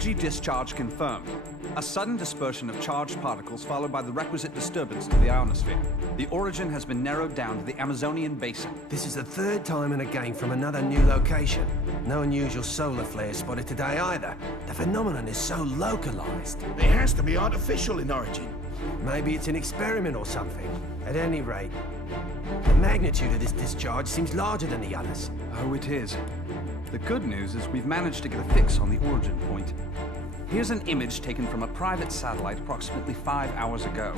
Energy discharge confirmed. A sudden dispersion of charged particles followed by the requisite disturbance to the ionosphere. The origin has been narrowed down to the Amazonian basin. This is the third time in a game from another new location. No unusual solar flares spotted today either. The phenomenon is so localized. It has to be artificial in origin. Maybe it's an experiment or something. At any rate, the magnitude of this discharge seems larger than the others. Oh, it is. The good news is we've managed to get a fix on the origin point. Here's an image taken from a private satellite approximately 5 hours ago.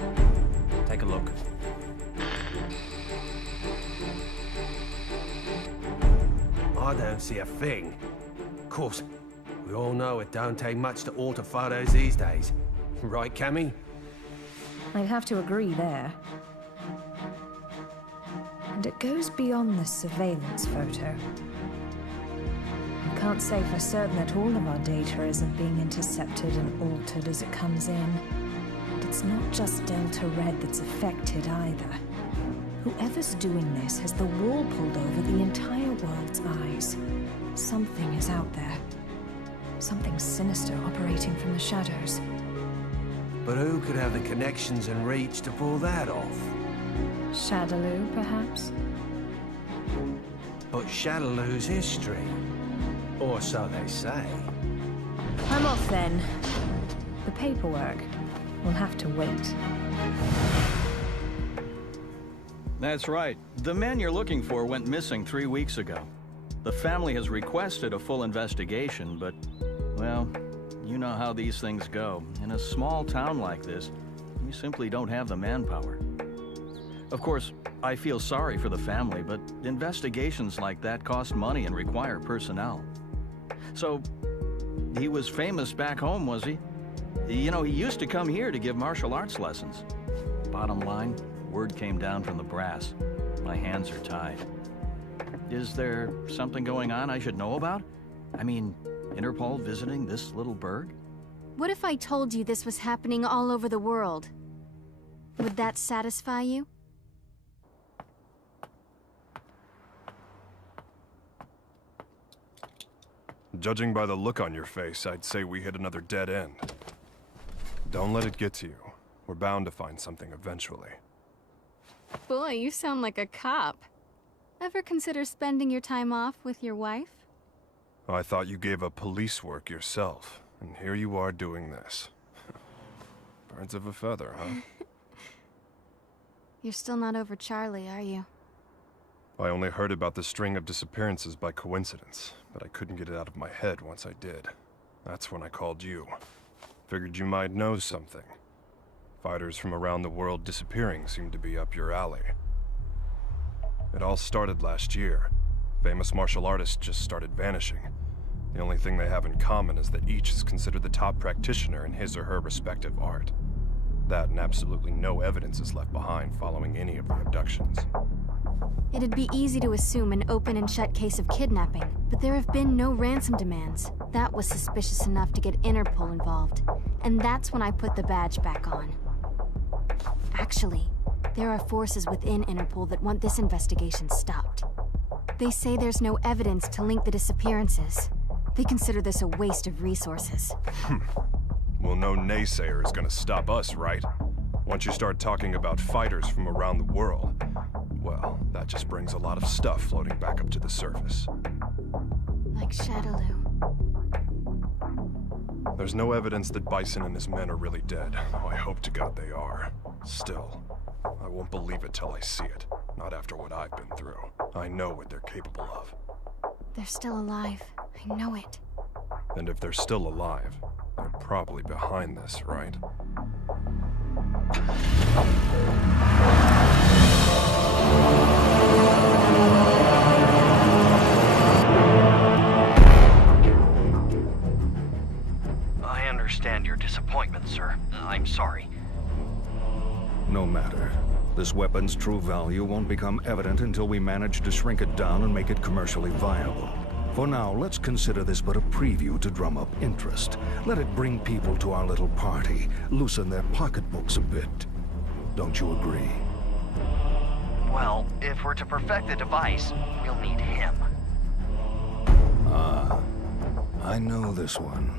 Take a look. I don't see a thing. Of course, we all know it don't take much to alter photos these days. Right, Cammy? I'd have to agree there. And it goes beyond the surveillance photo. I can't say for certain that all of our data isn't being intercepted and altered as it comes in. But it's not just Delta Red that's affected either. Whoever's doing this has the wool pulled over the entire world's eyes. Something is out there. Something sinister operating from the shadows. But who could have the connections and reach to pull that off? Shadaloo, perhaps? But Shadaloo's history. Or so they say. I'm off then. The paperwork will have to wait. That's right. The man you're looking for went missing 3 weeks ago. The family has requested a full investigation, but, well, you know how these things go. In a small town like this, you simply don't have the manpower. Of course, I feel sorry for the family, but investigations like that cost money and require personnel. So, he was famous back home, was he? You know, he used to come here to give martial arts lessons. Bottom line, word came down from the brass. My hands are tied. Is there something going on I should know about? I mean, Interpol visiting this little burg? What if I told you this was happening all over the world? Would that satisfy you? Judging by the look on your face, I'd say we hit another dead end. Don't let it get to you. We're bound to find something eventually. Boy, you sound like a cop. Ever consider spending your time off with your wife? I thought you gave up police work yourself, and here you are doing this. Birds of a feather, huh? You're still not over Charlie, are you? I only heard about the string of disappearances by coincidence, but I couldn't get it out of my head once I did. That's when I called you. Figured you might know something. Fighters from around the world disappearing seemed to be up your alley. It all started last year. Famous martial artists just started vanishing. The only thing they have in common is that each is considered the top practitioner in his or her respective art. That and absolutely no evidence is left behind following any of the abductions. It'd be easy to assume an open and shut case of kidnapping, but there have been no ransom demands. That was suspicious enough to get Interpol involved, and that's when I put the badge back on. Actually, there are forces within Interpol that want this investigation stopped. They say there's no evidence to link the disappearances. They consider this a waste of resources. Well, no naysayer is gonna stop us, right? Once you start talking about fighters from around the world, well, that just brings a lot of stuff floating back up to the surface. Like Shadaloo. There's no evidence that Bison and his men are really dead. Oh, I hope to God they are. Still, I won't believe it till I see it. Not after what I've been through. I know what they're capable of. They're still alive. I know it. And if they're still alive, they're probably behind this, right? I understand your disappointment, sir. I'm sorry. No matter. This weapon's true value won't become evident until we manage to shrink it down and make it commercially viable. For now, let's consider this but a preview to drum up interest. Let it bring people to our little party, loosen their pocketbooks a bit. Don't you agree? Well, if we're to perfect the device, we'll need him. Ah, I know this one.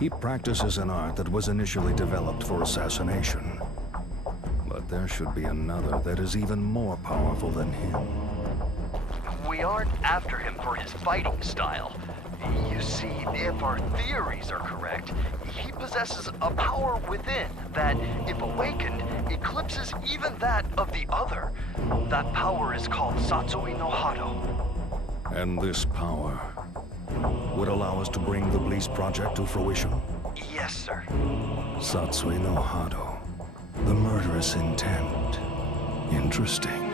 He practices an art that was initially developed for assassination. But there should be another that is even more powerful than him. We aren't after him for his fighting style. You see, if our theories are correct, he possesses a power within that, if awakened, eclipses even that of the other. That power is called Satsui no Hado. And this power would allow us to bring the Bliss Project to fruition? Yes, sir. Satsui no Hado. The murderous intent. Interesting.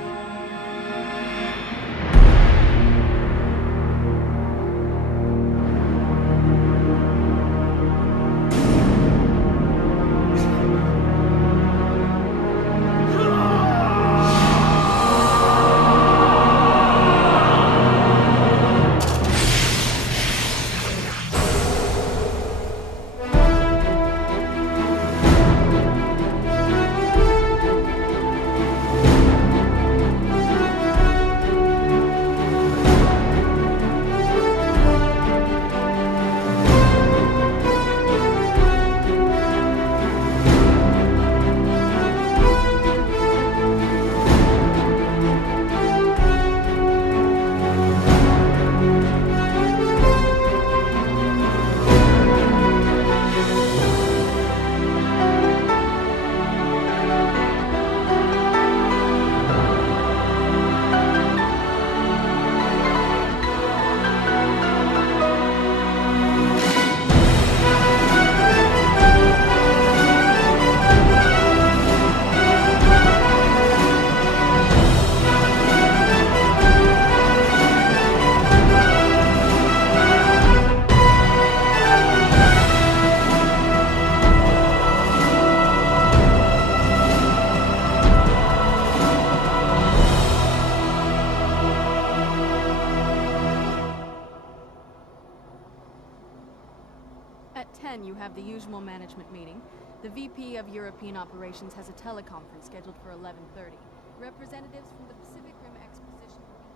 At 10, you have the usual management meeting. The VP of European Operations has a teleconference scheduled for 11:30. Representatives from the Pacific Rim Exposition will be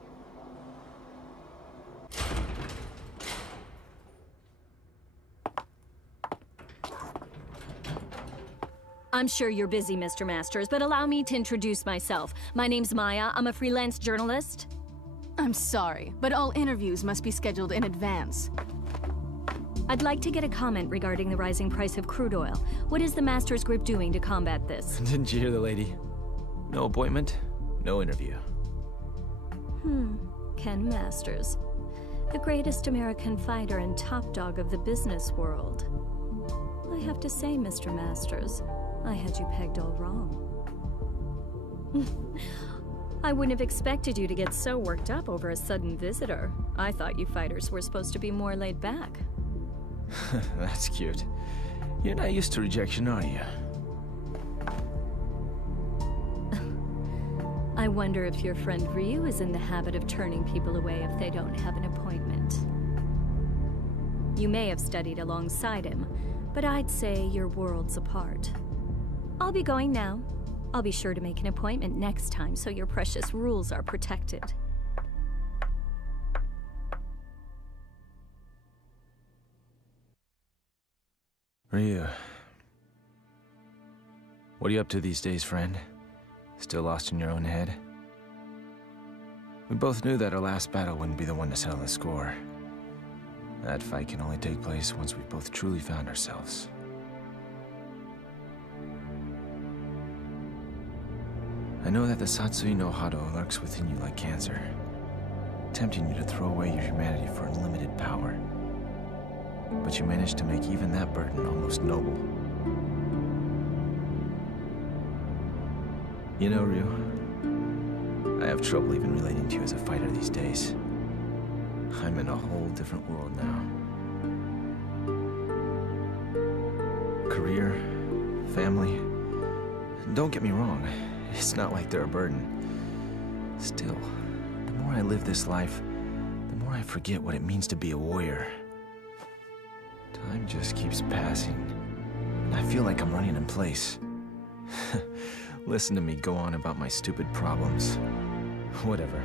here. I'm sure you're busy, Mr. Masters, but allow me to introduce myself. My name's Maya. I'm a freelance journalist. I'm sorry, but all interviews must be scheduled in advance. I'd like to get a comment regarding the rising price of crude oil. What is the Masters Group doing to combat this? Didn't you hear the lady? No appointment, no interview. Ken Masters. The greatest American fighter and top dog of the business world. I have to say, Mr. Masters, I had you pegged all wrong. I wouldn't have expected you to get so worked up over a sudden visitor. I thought you fighters were supposed to be more laid back. That's cute. You're not used to rejection, are you? I wonder if your friend Ryu is in the habit of turning people away if they don't have an appointment. You may have studied alongside him, but I'd say you're worlds apart. I'll be going now. I'll be sure to make an appointment next time so your precious rules are protected. Ryu. What are you up to these days, friend? Still lost in your own head? We both knew that our last battle wouldn't be the one to settle the score. That fight can only take place once we've both truly found ourselves. I know that the Satsui no Hado lurks within you like cancer, tempting you to throw away your humanity for unlimited power. But you managed to make even that burden almost noble. You know, Ryu, I have trouble even relating to you as a fighter these days. I'm in a whole different world now. Career, family. Don't get me wrong, it's not like they're a burden. Still, the more I live this life, the more I forget what it means to be a warrior. Time just keeps passing, and I feel like I'm running in place. Listen to me go on about my stupid problems. Whatever.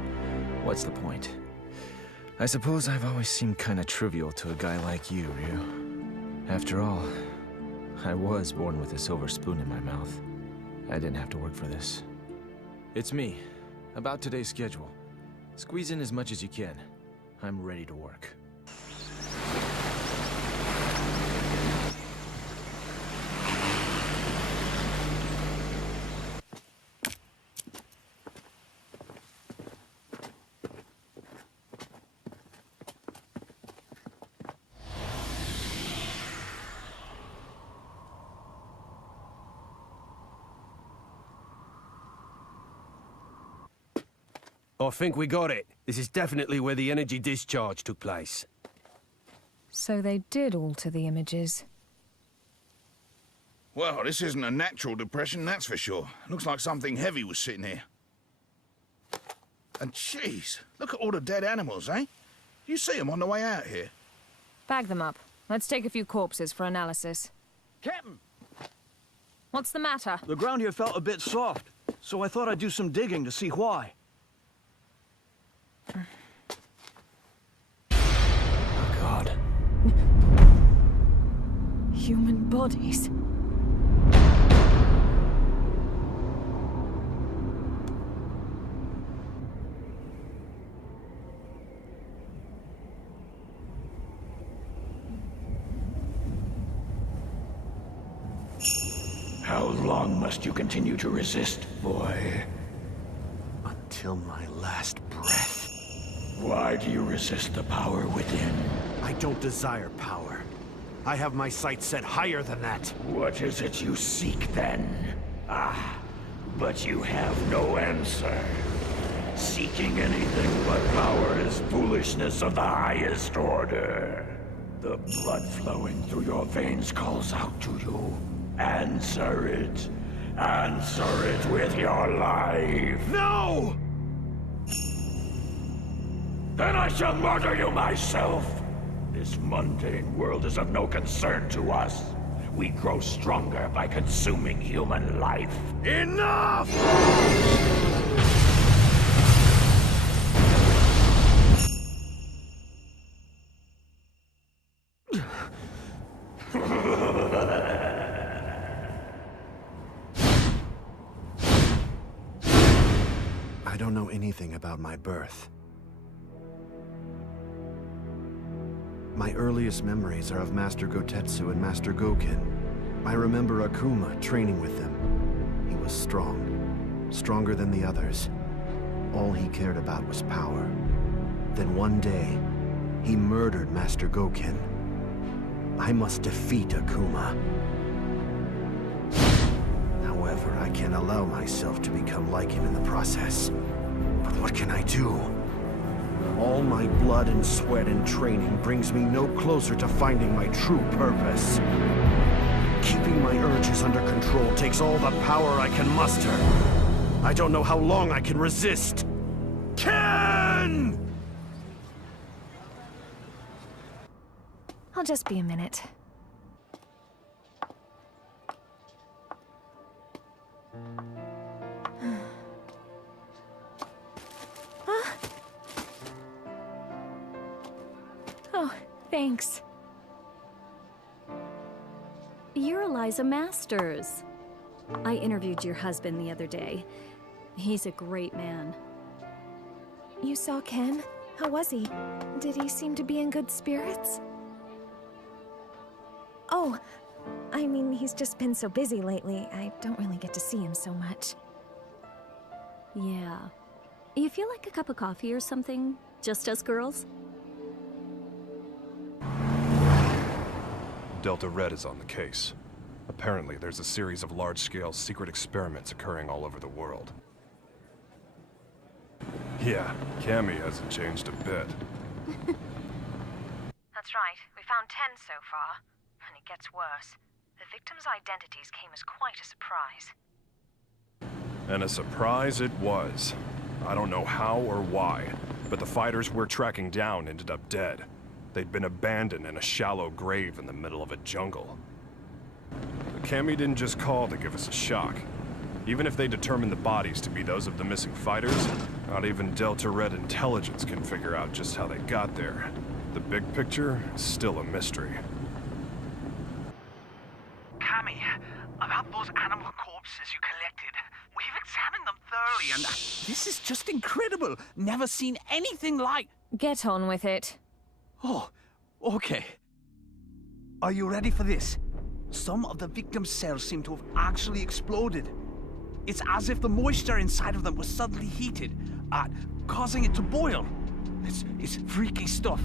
What's the point? I suppose I've always seemed kinda trivial to a guy like you, Ryu. After all, I was born with a silver spoon in my mouth. I didn't have to work for this. It's me. About today's schedule. Squeeze in as much as you can. I'm ready to work. I think we got it. This is definitely where the energy discharge took place. So they did alter the images. Well, this isn't a natural depression, that's for sure. Looks like something heavy was sitting here. And jeez, look at all the dead animals, eh? You see them on the way out here. Bag them up. Let's take a few corpses for analysis. Captain! What's the matter? The ground here felt a bit soft, so I thought I'd do some digging to see why. Oh, God. Human bodies. How long must you continue to resist, boy? Until my last breath. Why do you resist the power within? I don't desire power. I have my sights set higher than that. What is it you seek, then? Ah, but you have no answer. Seeking anything but power is foolishness of the highest order. The blood flowing through your veins calls out to you. Answer it. Answer it with your life. No! Then I shall murder you myself. This mundane world is of no concern to us. We grow stronger by consuming human life. Enough! I don't know anything about my birth. My earliest memories are of Master Gotetsu and Master Goken. I remember Akuma training with them. He was strong, stronger than the others. All he cared about was power. Then one day, he murdered Master Goken. I must defeat Akuma. However, I can't allow myself to become like him in the process. But what can I do? All my blood and sweat and training brings me no closer to finding my true purpose. Keeping my urges under control takes all the power I can muster. I don't know how long I can resist. Ken! I'll just be a minute. Oh, thanks. You're Eliza Masters. I interviewed your husband the other day. He's a great man. You saw Ken? How was he? Did he seem to be in good spirits? Oh, I mean, he's just been so busy lately. I don't really get to see him so much. Yeah. You feel like a cup of coffee or something? Just us girls? Delta Red is on the case. Apparently, there's a series of large-scale secret experiments occurring all over the world. Yeah, Cammy hasn't changed a bit. That's right. We found 10 so far. And it gets worse. The victims' identities came as quite a surprise. And a surprise it was. I don't know how or why, but the fighters we're tracking down ended up dead. They'd been abandoned in a shallow grave in the middle of a jungle. But Cammy didn't just call to give us a shock. Even if they determined the bodies to be those of the missing fighters, not even Delta Red intelligence can figure out just how they got there. The big picture is still a mystery. up those animal corpses you collected. We've examined them thoroughly, and this is just incredible. Never seen anything like... Get on with it. Oh, okay. Are you ready for this? Some of the victims' cells seem to have actually exploded. It's as if the moisture inside of them was suddenly heated, causing it to boil. It's freaky stuff.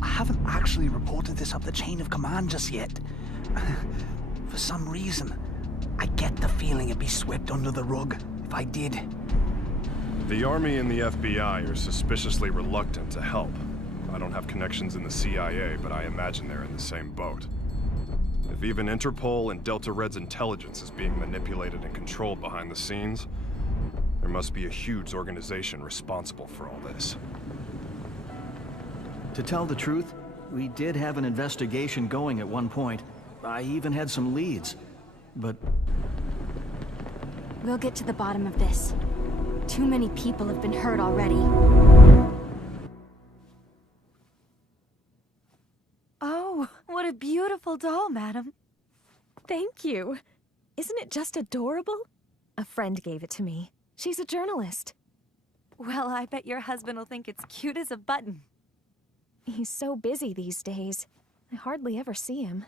I haven't actually reported this up the chain of command just yet. For some reason, I get the feeling it'd be swept under the rug if I did. The Army and the FBI are suspiciously reluctant to help. I don't have connections in the CIA, but I imagine they're in the same boat. If even Interpol and Delta Red's intelligence is being manipulated and controlled behind the scenes, there must be a huge organization responsible for all this. To tell the truth, we did have an investigation going at one point. I even had some leads, but... We'll get to the bottom of this. Too many people have been hurt already. Oh, what a beautiful doll, madam. Thank you. Isn't it just adorable? A friend gave it to me. She's a journalist. Well, I bet your husband will think it's cute as a button. He's so busy these days. I hardly ever see him.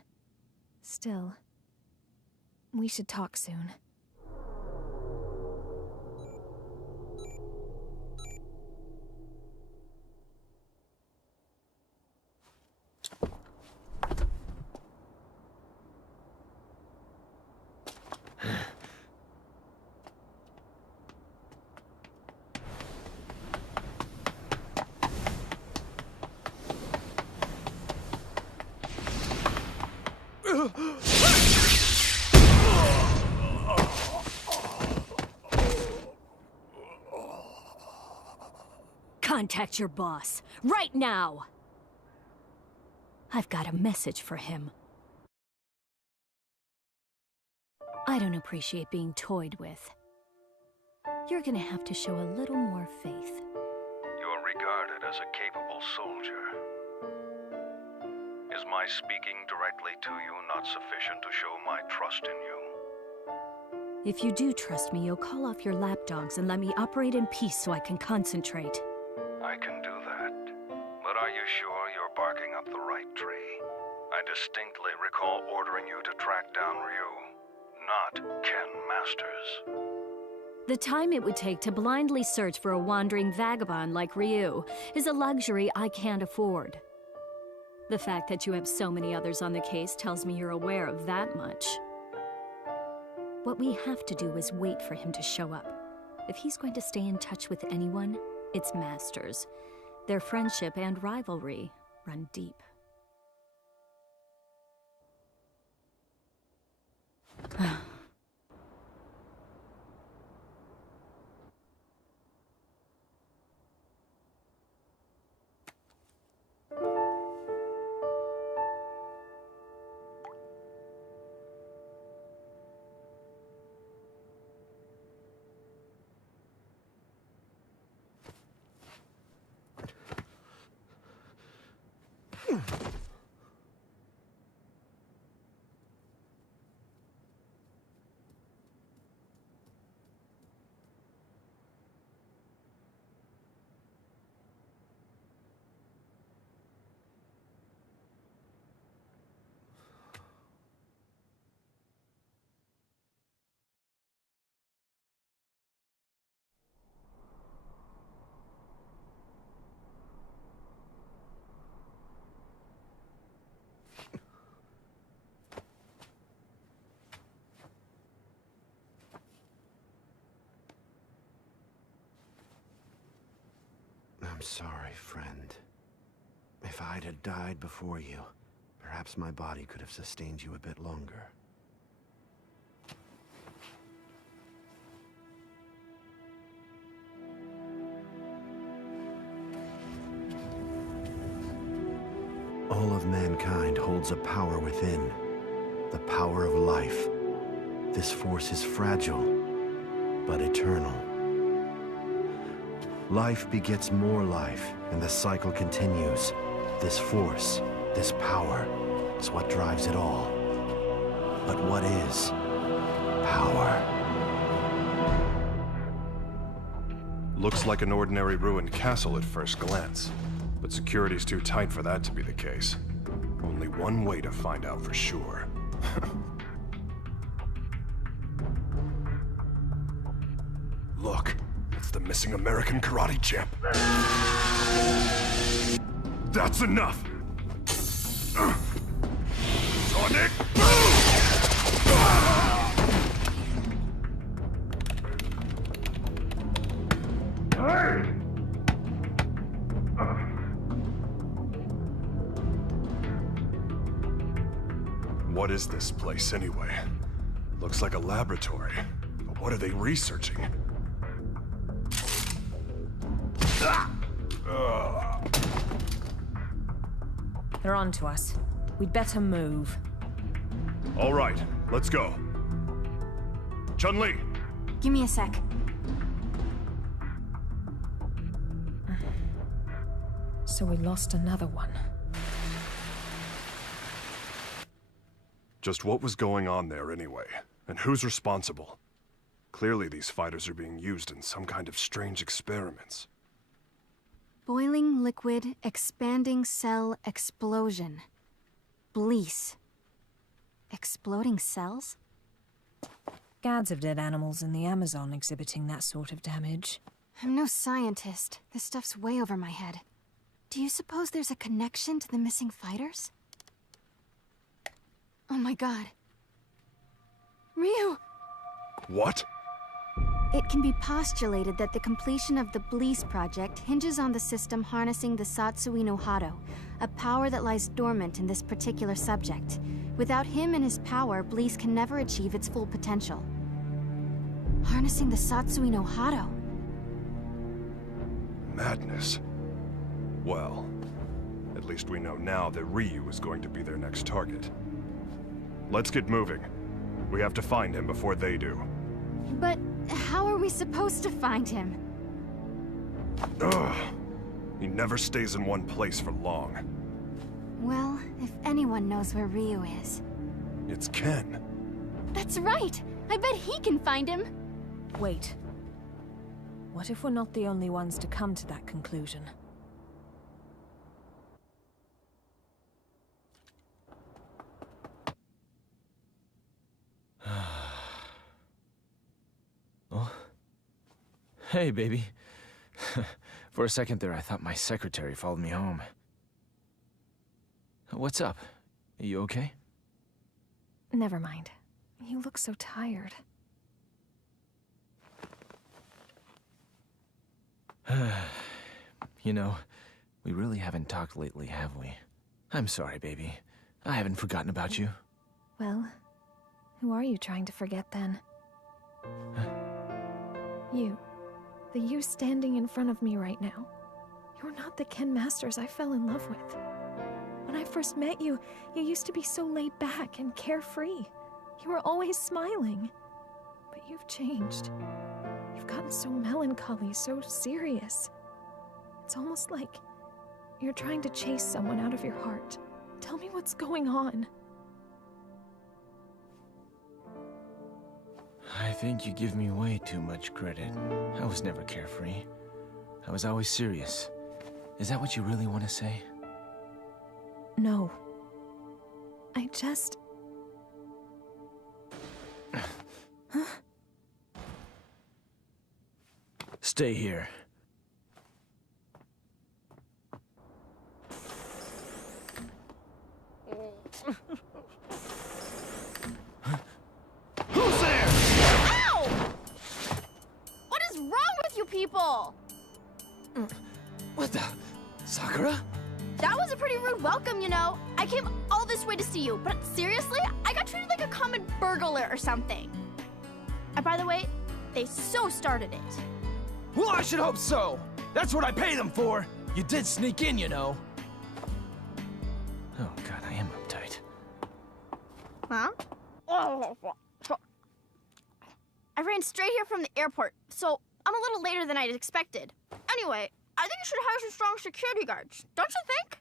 Still, we should talk soon. Contact your boss, right now! I've got a message for him. I don't appreciate being toyed with. You're gonna have to show a little more faith. You're regarded as a capable soldier. Is my speaking directly to you not sufficient to show my trust in you? If you do trust me, you'll call off your lapdogs and let me operate in peace so I can concentrate. I can do that. But are you sure you're barking up the right tree? I distinctly recall ordering you to track down Ryu, not Ken Masters. The time it would take to blindly search for a wandering vagabond like Ryu is a luxury I can't afford. The fact that you have so many others on the case tells me you're aware of that much. What we have to do is wait for him to show up. If he's going to stay in touch with anyone, it's Masters. Their friendship and rivalry run deep. I'm sorry, friend. If I'd had died before you, perhaps my body could have sustained you a bit longer. All of mankind holds a power within, the power of life. This force is fragile, but eternal. Life begets more life, and the cycle continues. This force, This power is what drives it all. But what is power? Looks like an ordinary ruined castle at first glance, but security's too tight for that to be the case. Only one way to find out for sure. Look, it's the missing American karate champ. That's enough! Sonic Boom! Hey! What is this place, anyway? Looks like a laboratory. But what are they researching? They're on to us. We'd better move. All right, let's go. Chun-Li! Give me a sec. So we lost another one. Just what was going on there anyway? And who's responsible? Clearly these fighters are being used in some kind of strange experiments. Boiling liquid, expanding cell explosion. Blease. Exploding cells? Gads of dead animals in the Amazon exhibiting that sort of damage. I'm no scientist. This stuff's way over my head. Do you suppose there's a connection to the missing fighters? Oh my god. Ryu! What? It can be postulated that the completion of the Blease project hinges on the system harnessing the Satsui no Hado, a power that lies dormant in this particular subject. Without him and his power, Blease can never achieve its full potential. Harnessing the Satsui no Hado. Madness. Well, at least we know now that Ryu is going to be their next target. Let's get moving. We have to find him before they do. But how are we supposed to find him? Ugh. He never stays in one place for long. Well, if anyone knows where Ryu is... It's Ken. That's right! I bet he can find him! Wait. What if we're not the only ones to come to that conclusion? Oh. Hey, baby. For a second there, I thought my secretary followed me home. What's up? Are you okay? Never mind. You look so tired. You know, we really haven't talked lately, have we? I'm sorry, baby. I haven't forgotten about you. Well, who are you trying to forget then? You. The you standing in front of me right now. You're not the Ken Masters I fell in love with. When I first met you, you used to be so laid back and carefree. You were always smiling. But you've changed. You've gotten so melancholy, so serious. It's almost like you're trying to chase someone out of your heart. Tell me what's going on. I think you give me way too much credit. I was never carefree. I was always serious. Is that what you really want to say? No. I just... Huh? Stay here. Who's there? Ow! What is wrong with you people? What the? Sakura? That was a pretty rude welcome, you know. I came all this way to see you, but seriously, I got treated like a common burglar or something. And by the way, they so started it. Well, I should hope so. That's what I pay them for. You did sneak in, you know. Oh god, I am uptight. Huh? I ran straight here from the airport, so I'm a little later than I'd expected. Anyway, I think you should hire some strong security guards, don't you think?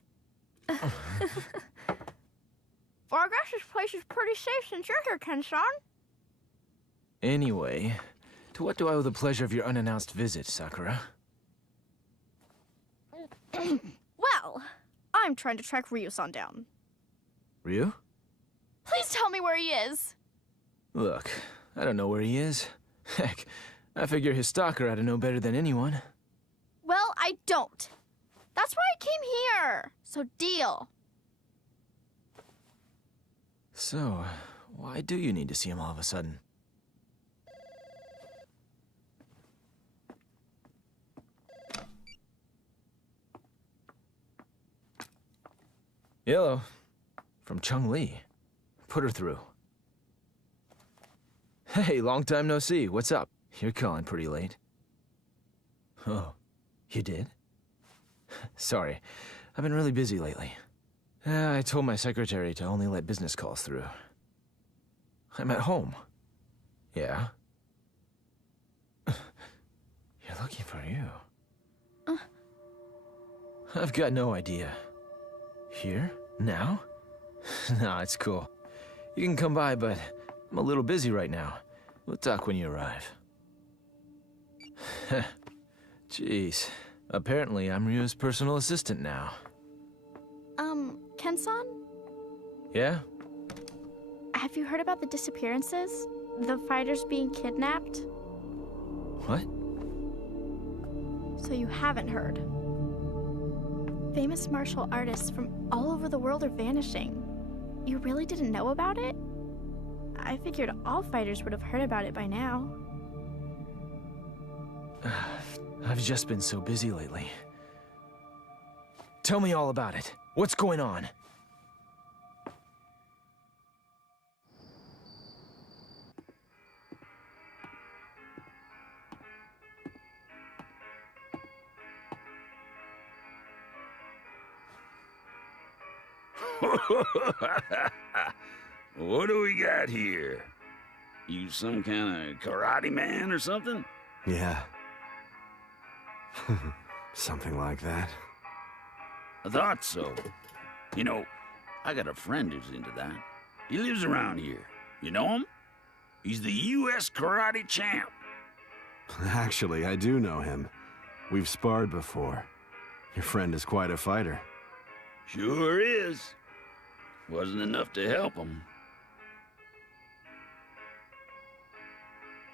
Well, I guess this place is pretty safe since you're here, Ken-san. Anyway, to what do I owe the pleasure of your unannounced visit, Sakura? Well, I'm trying to track Ryu-san down. Ryu? Please tell me where he is. Look, I don't know where he is. Heck, I figure his stalker ought to know better than anyone. Well, I don't. That's why I came here. So deal. So, why do you need to see him all of a sudden? Hello. From Chun-Li. Put her through. Hey, long time no see. What's up? You're calling pretty late. Oh, you did? Sorry, I've been really busy lately. I told my secretary to only let business calls through. I'm at home. Yeah? You're looking for you. I've got no idea. Here? Now? Nah, it's cool. You can come by, but I'm a little busy right now. We'll talk when you arrive. Jeez. Apparently, I'm Ryu's personal assistant now. Ken-san? Yeah? Have you heard about the disappearances? The fighters being kidnapped? What? So you haven't heard. Famous martial artists from all over the world are vanishing. You really didn't know about it? I figured all fighters would have heard about it by now. I've just been so busy lately. Tell me all about it. What's going on? What do we got here? You some kind of karate man or something? Yeah. Something like that. I thought so. You know, I got a friend who's into that. He lives around here. You know him? He's the U.S. karate champ. Actually, I do know him. We've sparred before. Your friend is quite a fighter. Sure is. Wasn't enough to help him.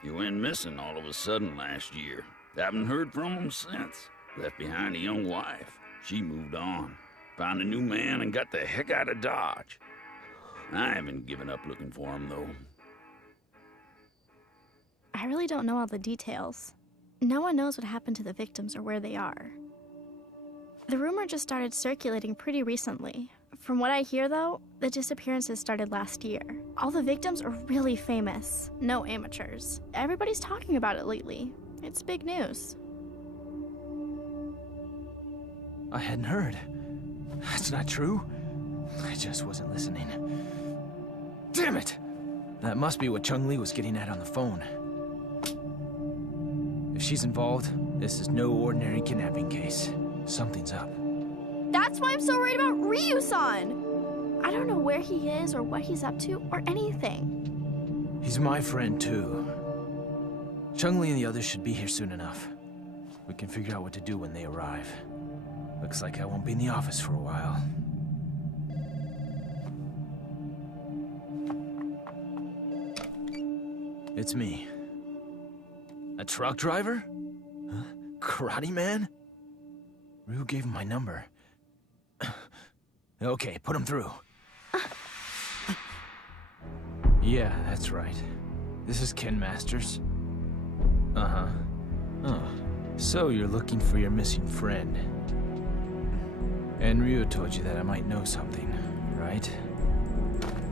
He went missing all of a sudden last year. Haven't heard from him since. Left behind a young wife. She moved on. Found a new man and got the heck out of Dodge. I haven't given up looking for him, though. I really don't know all the details. No one knows what happened to the victims or where they are. The rumor just started circulating pretty recently. From what I hear, though, the disappearances started last year. All the victims are really famous. No amateurs. Everybody's talking about it lately. It's big news. I hadn't heard. That's not true. I just wasn't listening. Damn it! That must be what Chun-Li was getting at on the phone. If she's involved, this is no ordinary kidnapping case. Something's up. That's why I'm so worried about Ryu-san! I don't know where he is or what he's up to or anything. He's my friend, too. Chun-Li and the others should be here soon enough. We can figure out what to do when they arrive. Looks like I won't be in the office for a while. It's me. A truck driver? Huh? Karate man? Ryu gave him my number. Okay, put him through. Yeah, that's right. This is Ken Masters. Uh-huh. Oh, so you're looking for your missing friend. And Ryu told you that I might know something, right?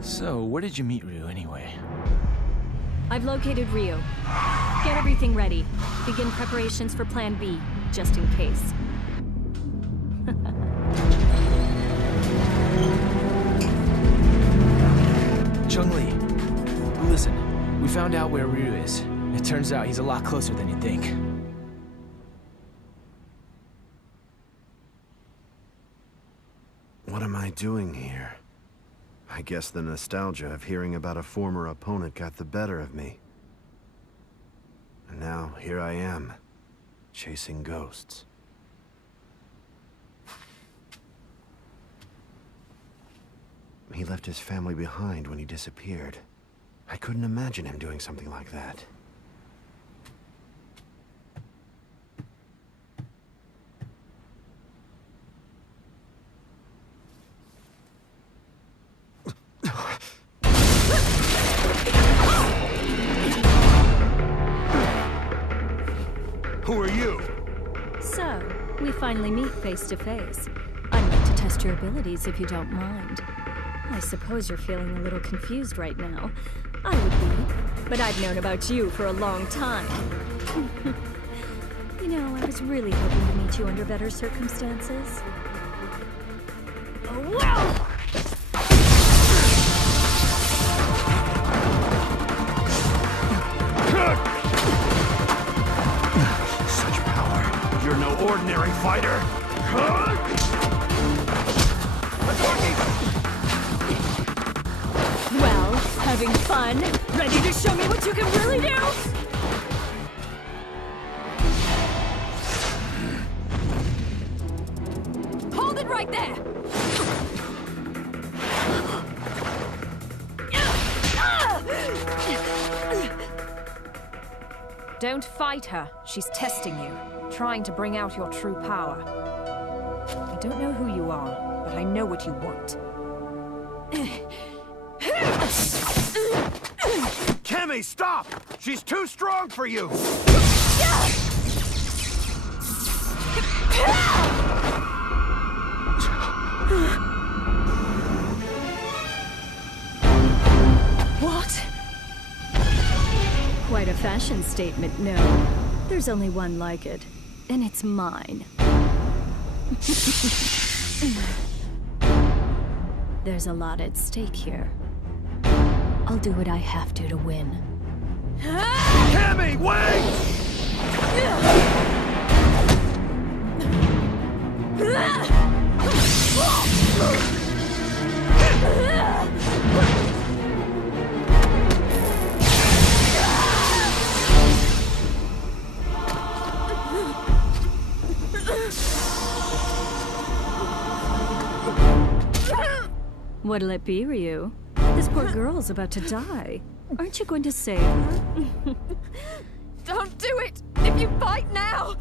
So, where did you meet Ryu anyway? I've located Ryu. Get everything ready. Begin preparations for Plan B, just in case. Chun-Li, listen. We found out where Ryu is. It turns out he's a lot closer than you think. What am I doing here? I guess the nostalgia of hearing about a former opponent got the better of me. And now, here I am, chasing ghosts. He left his family behind when he disappeared. I couldn't imagine him doing something like that. Who are you? So, we finally meet face to face. I'd like to test your abilities if you don't mind. I suppose you're feeling a little confused right now. I would be, but I've known about you for a long time. You know, I was really hoping to meet you under better circumstances. Oh, wow! Such power. You're no ordinary fighter. Well, having fun? Ready to show me what you can really do? Hold it right there! Don't fight her. She's testing you, trying to bring out your true power. I don't know who you are, but I know what you want. Cammy, stop! She's too strong for you! What? Quite a fashion statement, no. There's only one like it, and it's mine. There's a lot at stake here. I'll do what I have to win. Cammy, wait! What'll it be, Ryu? This poor girl's about to die. Aren't you going to save her? Don't do it! If you fight now!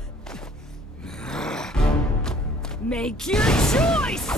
Make your choice!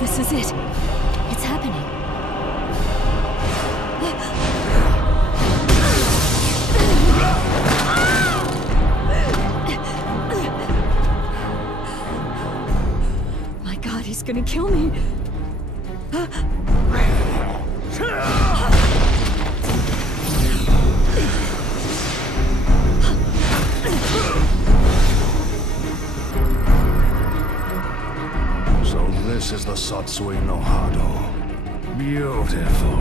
This is it. It's happening. My God, he's gonna kill me. This is the Satsui no Hado. Beautiful.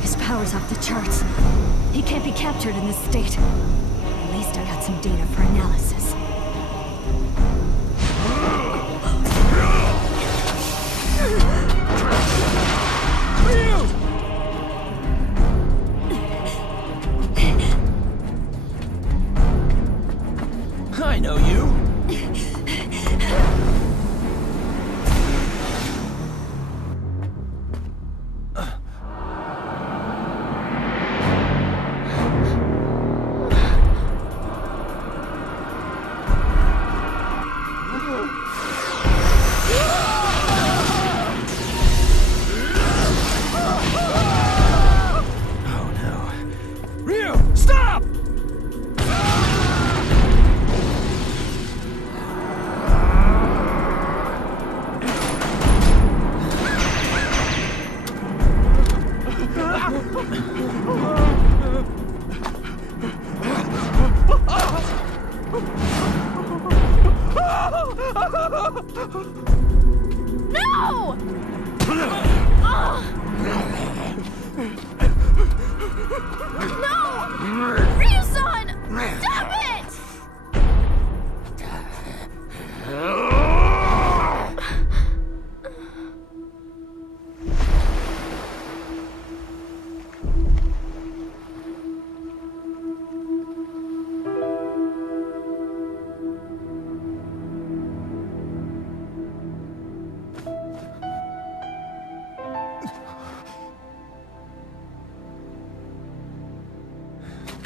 His power's off the charts. He can't be captured in this state. At least I got some data for analysis. I know you.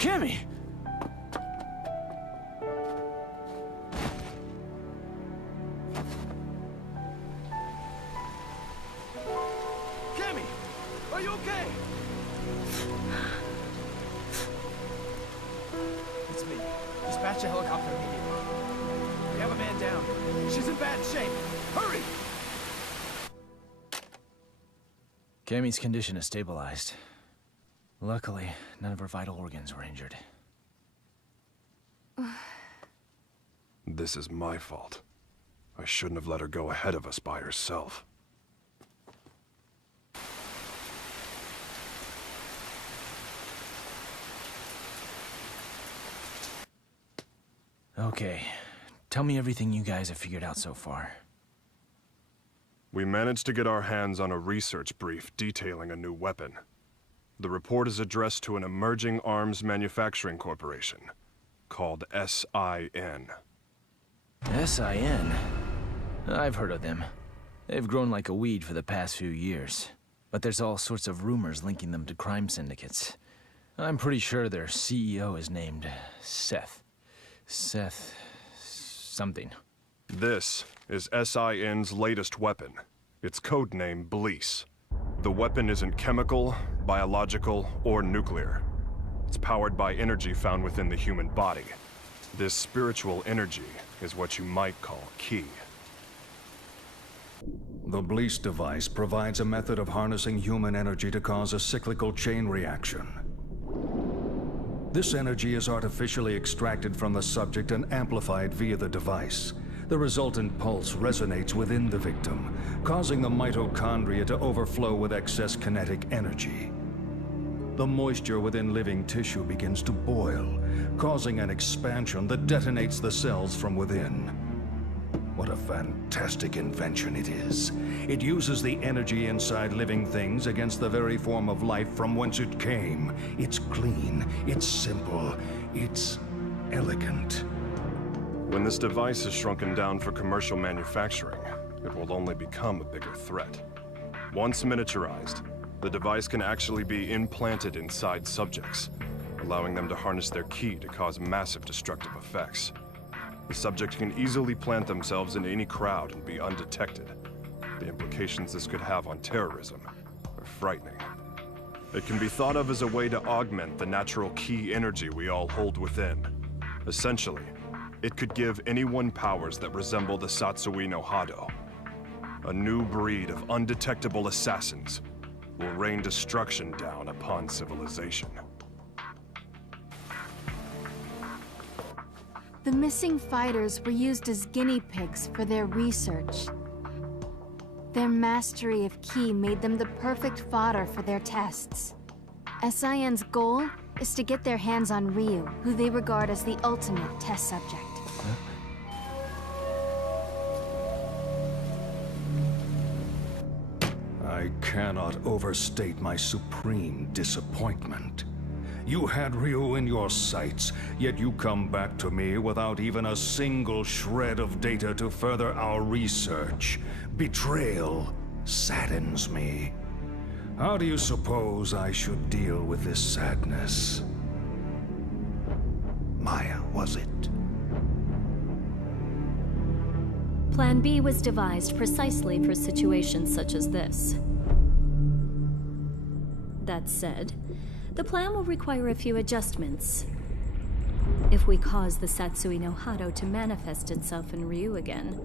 Cammy! Cammy! Are you okay? It's me. Dispatch a helicopter immediately. We have a man down. She's in bad shape. Hurry! Cammy's condition is stabilized. Luckily, none of her vital organs were injured. This is my fault. I shouldn't have let her go ahead of us by herself. Okay, tell me everything you guys have figured out so far. We managed to get our hands on a research brief detailing a new weapon. The report is addressed to an emerging arms manufacturing corporation called SIN. SIN? I've heard of them. They've grown like a weed for the past few years. But there's all sorts of rumors linking them to crime syndicates. I'm pretty sure their CEO is named Seth. Seth... something. This is SIN's latest weapon. Its codename Bleece. The weapon isn't chemical, biological, or nuclear. It's powered by energy found within the human body. This spiritual energy is what you might call ki. The Bleece device provides a method of harnessing human energy to cause a cyclical chain reaction. This energy is artificially extracted from the subject and amplified via the device. The resultant pulse resonates within the victim, causing the mitochondria to overflow with excess kinetic energy. The moisture within living tissue begins to boil, causing an expansion that detonates the cells from within. What a fantastic invention it is. It uses the energy inside living things against the very form of life from whence it came. It's clean, it's simple, it's elegant. When this device is shrunken down for commercial manufacturing, it will only become a bigger threat. Once miniaturized, the device can actually be implanted inside subjects, allowing them to harness their ki to cause massive destructive effects. The subject can easily plant themselves in any crowd and be undetected. The implications this could have on terrorism are frightening. It can be thought of as a way to augment the natural ki energy we all hold within. Essentially, it could give anyone powers that resemble the Satsui no Hado. A new breed of undetectable assassins will rain destruction down upon civilization. The missing fighters were used as guinea pigs for their research. Their mastery of ki made them the perfect fodder for their tests. SIN's goal is to get their hands on Ryu, who they regard as the ultimate test subject. I cannot overstate my supreme disappointment. You had Ryu in your sights, yet you come back to me without even a single shred of data to further our research. Betrayal saddens me. How do you suppose I should deal with this sadness? Maya, was it? Plan B was devised precisely for situations such as this. That said, the plan will require a few adjustments. If we cause the Satsui no Hado to manifest itself in Ryu again,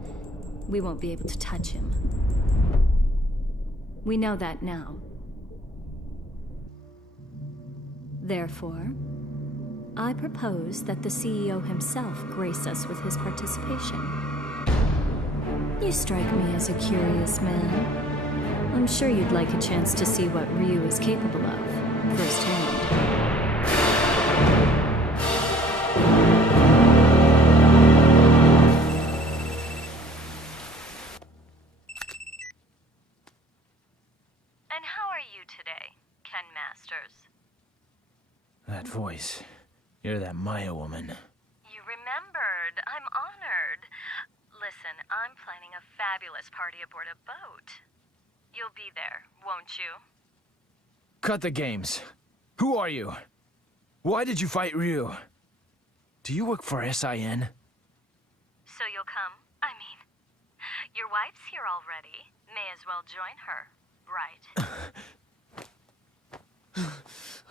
we won't be able to touch him. We know that now. Therefore, I propose that the CEO himself grace us with his participation. You strike me as a curious man. I'm sure you'd like a chance to see what Ryu is capable of, firsthand. And how are you today, Ken Masters? That voice. You're that Maya woman. You remembered. I'm honored. Listen, I'm planning a fabulous party aboard a boat. You'll be there, won't you? Cut the games. Who are you? Why did you fight Ryu? Do you work for SIN? So you'll come? I mean, your wife's here already. May as well join her, right?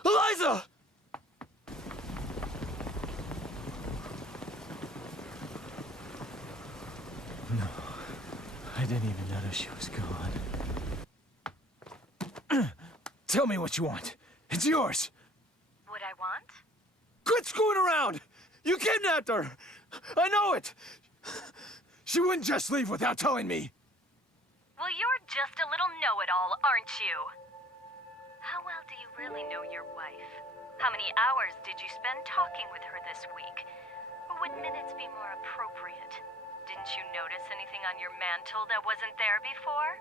Eliza! No, I didn't even notice she was gone. Tell me what you want. It's yours. What I want? Quit screwing around! You kidnapped her! I know it! She wouldn't just leave without telling me. Well, you're just a little know-it-all, aren't you? How well do you really know your wife? How many hours did you spend talking with her this week? Or would minutes be more appropriate? Didn't you notice anything on your mantle that wasn't there before?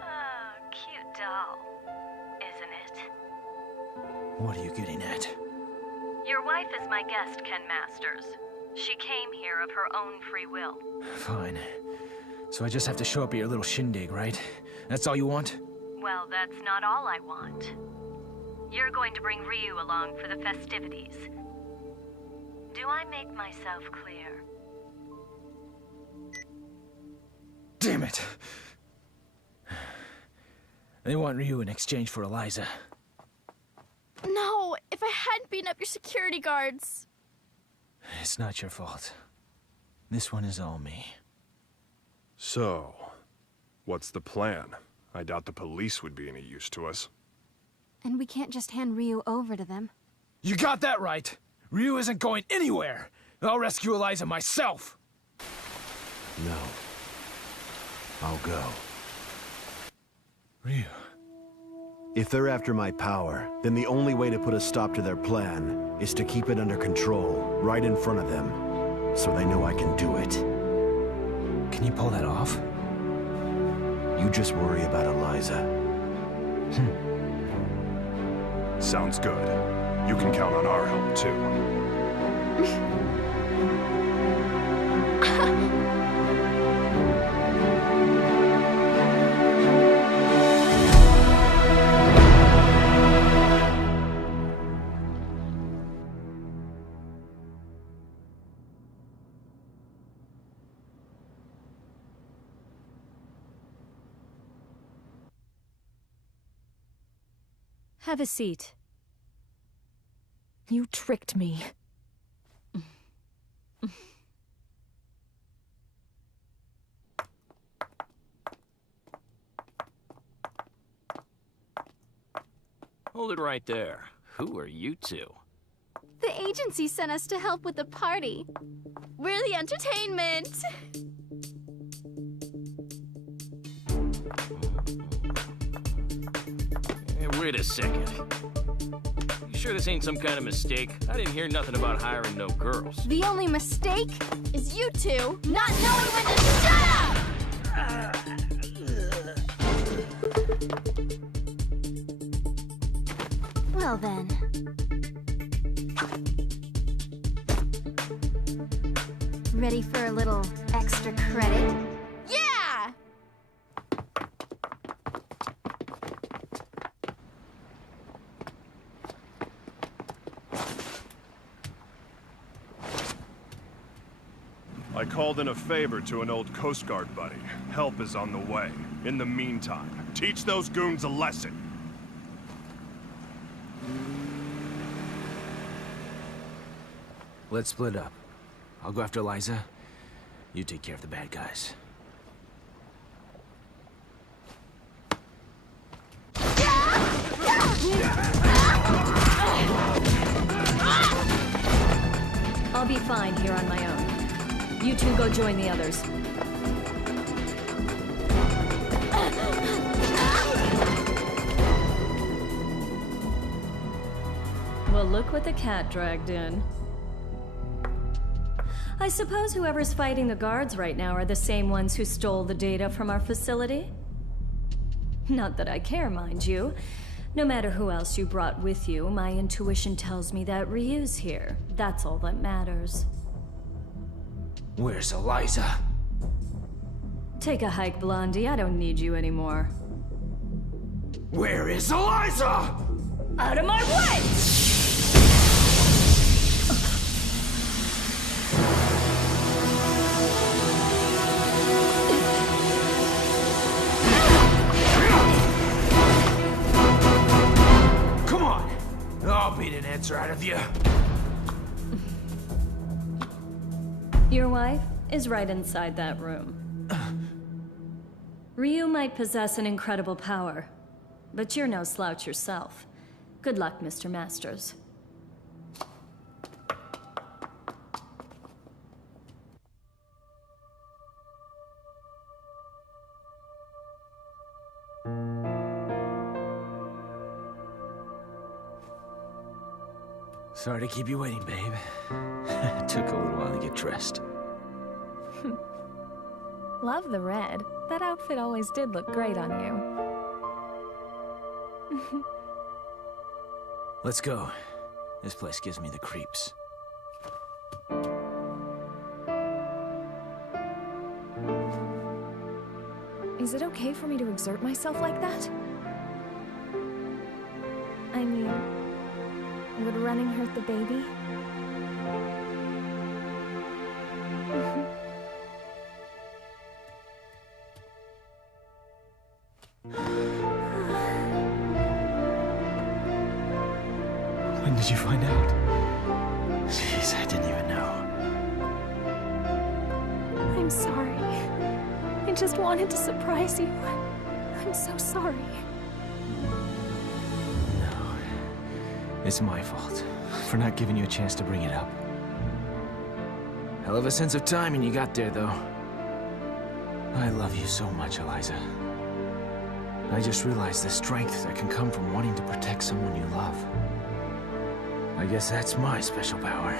Oh, cute doll, isn't it? What are you getting at? Your wife is my guest, Ken Masters. She came here of her own free will. Fine. So I just have to show up at your little shindig, right? That's all you want? Well, that's not all I want. You're going to bring Ryu along for the festivities. Do I make myself clear? Damn it! They want Ryu in exchange for Eliza. No, if I hadn't beaten up your security guards. It's not your fault. This one is all me. So, what's the plan? I doubt the police would be any use to us. And we can't just hand Ryu over to them. You got that right! Ryu isn't going anywhere! I'll rescue Eliza myself! No. I'll go. Ryu. If they're after my power, then the only way to put a stop to their plan is to keep it under control, right in front of them, so they know I can do it. Can you pull that off? You just worry about Eliza. Sounds good. You can count on our help, too. Have a seat. You tricked me. Hold it right there. Who are you two? The agency sent us to help with the party. We're the entertainment. Hey, wait a second. You sure this ain't some kind of mistake? I didn't hear nothing about hiring no girls. The only mistake is you two not knowing when to shut up! Well then. Ready for a little extra credit? Yeah! I called in a favor to an old Coast Guard buddy. Help is on the way. In the meantime, teach those goons a lesson. Let's split up. I'll go after Eliza. You take care of the bad guys. I'll be fine here on my own. You two go join the others. Well, look what the cat dragged in. I suppose whoever's fighting the guards right now are the same ones who stole the data from our facility? Not that I care, mind you. No matter who else you brought with you, my intuition tells me that Ryu's here. That's all that matters. Where's Eliza? Take a hike, Blondie. I don't need you anymore. Where is Eliza? Out of my way! Come on! I'll beat an answer out of you. Your wife is right inside that room. Ryu might possess an incredible power, but you're no slouch yourself. Good luck, Mr. Masters. Sorry to keep you waiting, babe. It took a little while to get dressed. Love the red. That outfit always did look great on you. Let's go. This place gives me the creeps. Is it okay for me to exert myself like that? I mean, would running hurt the baby? When did you find out? Jeez, I didn't even know. I'm sorry. I just wanted to surprise you. I'm so sorry. No. It's my fault for not giving you a chance to bring it up. Hell of a sense of timing you got there, though. I love you so much, Eliza. I just realized the strength that can come from wanting to protect someone you love. I guess that's my special power.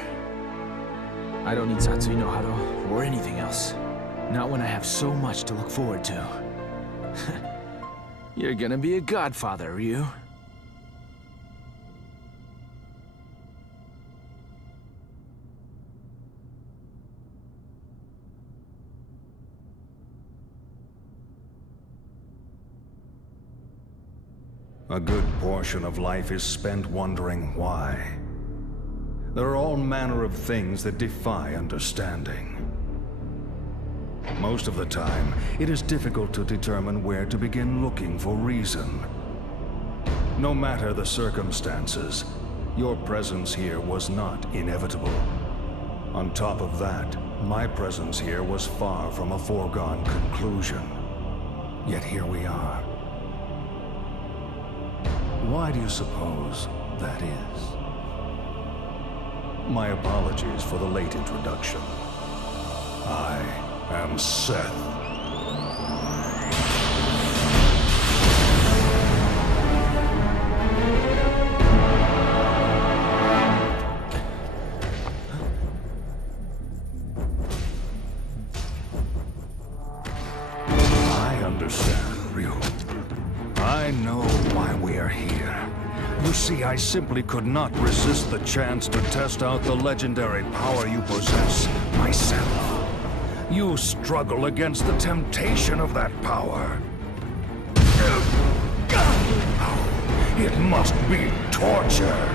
I don't need Satsui no Hado or anything else. Not when I have so much to look forward to. You're gonna be a godfather, Ryu. A good portion of life is spent wondering why. There are all manner of things that defy understanding. Most of the time, it is difficult to determine where to begin looking for reason. No matter the circumstances, your presence here was not inevitable. On top of that, my presence here was far from a foregone conclusion. Yet here we are. Why do you suppose that is? My apologies for the late introduction. I am Seth. I understand, Ryu. I know why we are here. You see, I simply could not resist the chance to test out the legendary power you possess myself. You struggle against the temptation of that power. It must be torture.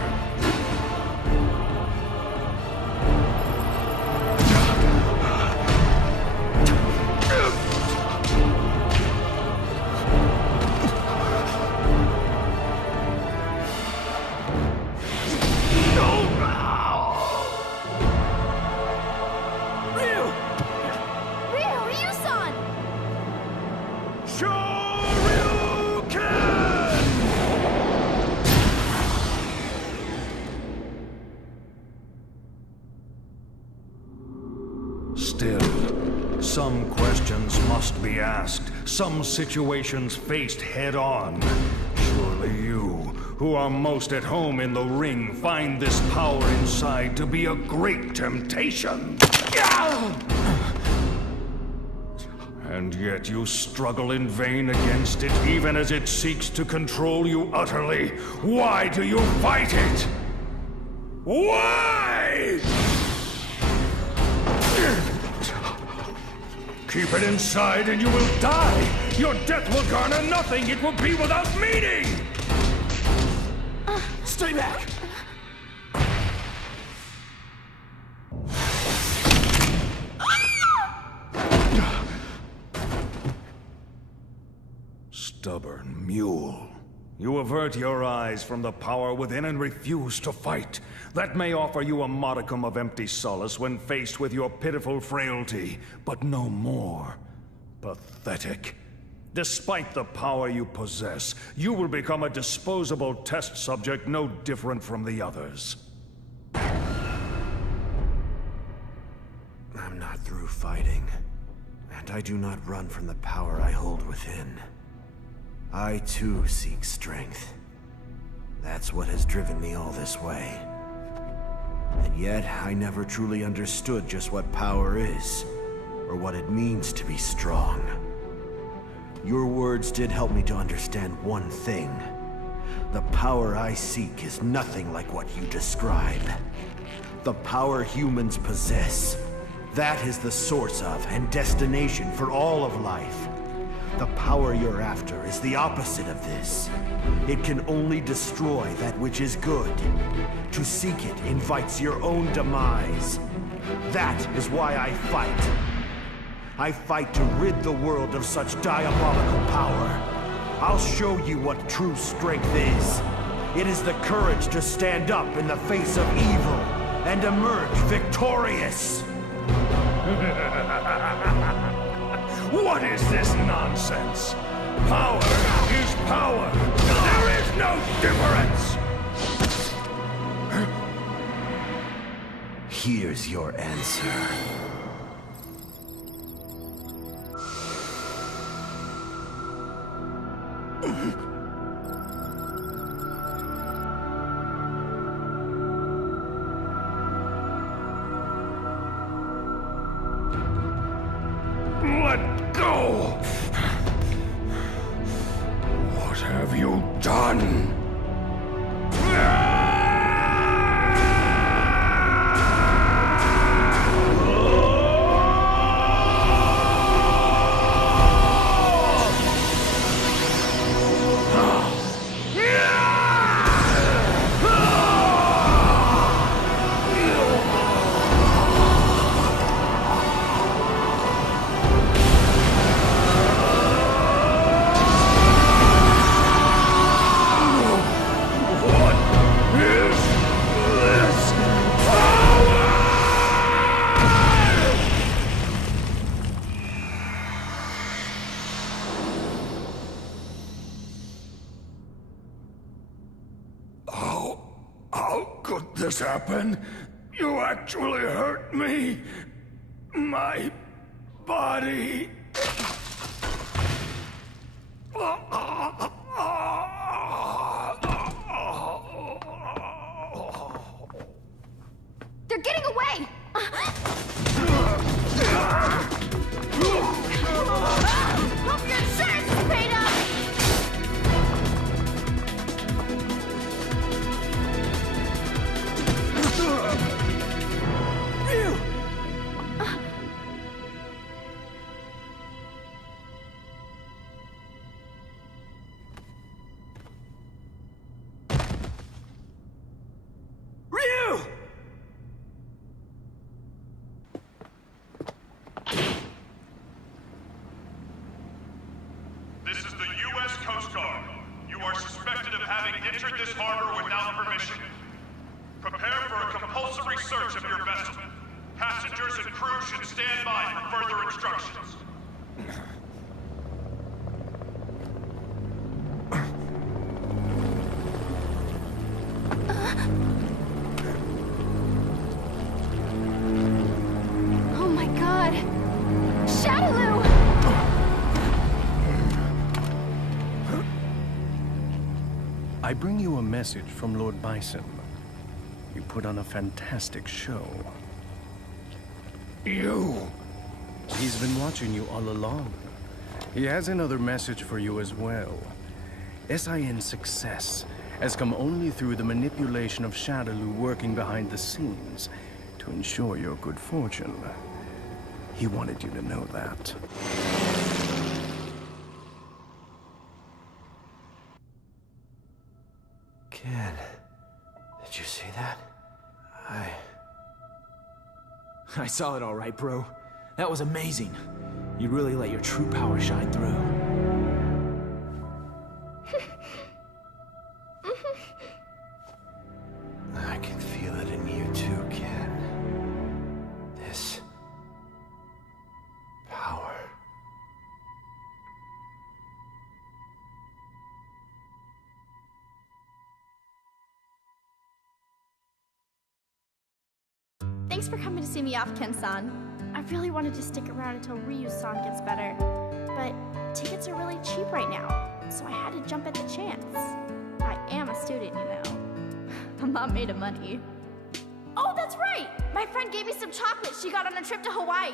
Still, some questions must be asked, some situations faced head-on. Surely you, who are most at home in the ring, find this power inside to be a great temptation. And yet you struggle in vain against it, even as it seeks to control you utterly. Why do you fight it? Why? Keep it inside and you will die! Your death will garner nothing! It will be without meaning! Stay back! Stubborn mule. You avert your eyes from the power within and refuse to fight. That may offer you a modicum of empty solace when faced with your pitiful frailty, but no more. Pathetic. Despite the power you possess, you will become a disposable test subject no different from the others. I'm not through fighting, and I do not run from the power I hold within. I too seek strength. That's what has driven me all this way. And yet, I never truly understood just what power is, or what it means to be strong. Your words did help me to understand one thing. The power I seek is nothing like what you describe. The power humans possess. That is the source of and destination for all of life. The power you're after is the opposite of this. It can only destroy that which is good. To seek it invites your own demise. That is why I fight. I fight to rid the world of such diabolical power. I'll show you what true strength is. It is the courage to stand up in the face of evil and emerge victorious. What is this nonsense? Power is power. There is no difference. Here's your answer. Let go! What have you done? How could this happen? You actually hurt me. My body. They're getting away! Hope your insurance is paid up! Ryu! Ryu! This is the U.S. Coast Guard. You are suspected of having entered this harbor without permission. Prepare for a compulsory search of your vessel. Passengers and crew should stand by for further instructions. Oh my god! Shadaloo! I bring you a message from Lord Bison. You put on a fantastic show. You? He's been watching you all along. He has another message for you as well. SIN's success has come only through the manipulation of Shadaloo working behind the scenes to ensure your good fortune. He wanted you to know that. Ken, Did you see that? I saw it all right, bro. That was amazing. You really let your true power shine through. I can feel it in you too, Ken. This power. Thanks for coming to see me off, Ken-san. I really wanted to stick around until Ryu-san gets better, but tickets are really cheap right now, so I had to jump at the chance. I am a student, you know. I'm not made of money. Oh, that's right! My friend gave me some chocolates she got on a trip to Hawaii.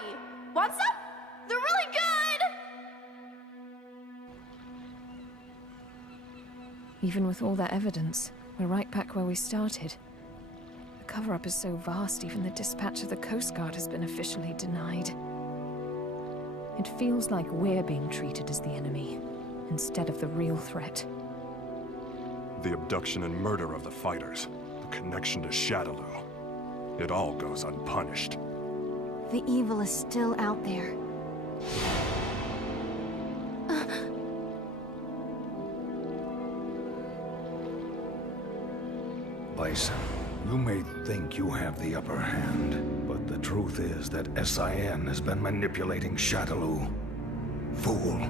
Want some? They're really good! Even with all that evidence, we're right back where we started. The cover-up is so vast, even the dispatch of the Coast Guard has been officially denied. It feels like we're being treated as the enemy, instead of the real threat. The abduction and murder of the fighters, the connection to Shadaloo. It all goes unpunished. The evil is still out there. Bison, you may think you have the upper hand, but the truth is that SIN has been manipulating Shadaloo. Fool.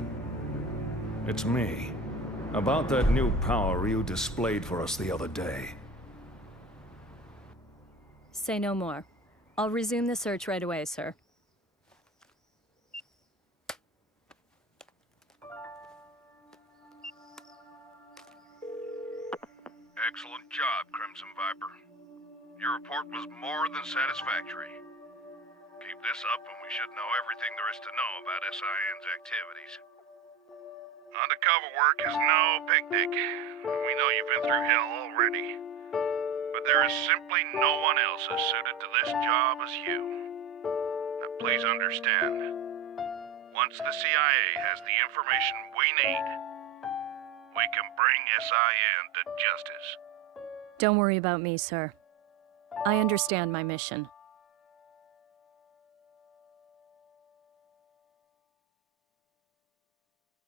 It's me. About that new power you displayed for us the other day. Say no more. I'll resume the search right away, sir. Excellent job, Crimson Viper. Your report was more than satisfactory. Keep this up and we should know everything there is to know about SIN's activities. Undercover work is no picnic. We know you've been through hell already. But there is simply no one else as suited to this job as you. Now please understand, once the CIA has the information we need, we can bring SIN to justice. Don't worry about me, sir. I understand my mission.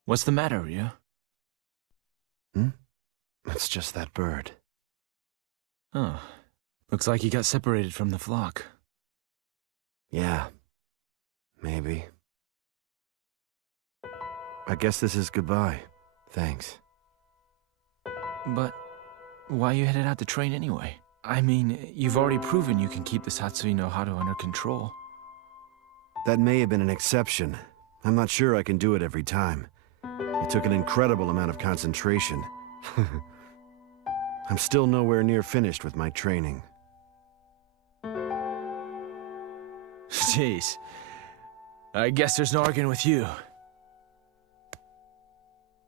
What's the matter, Ryu? It's just that bird. Oh. Looks like he got separated from the flock. Yeah. Maybe. I guess this is goodbye. Thanks. But why you headed out to train anyway? I mean, you've already proven you can keep this Hatsui no Hado under control. That may have been an exception. I'm not sure I can do it every time. It took an incredible amount of concentration. I'm still nowhere near finished with my training. Jeez. I guess there's no arguing with you.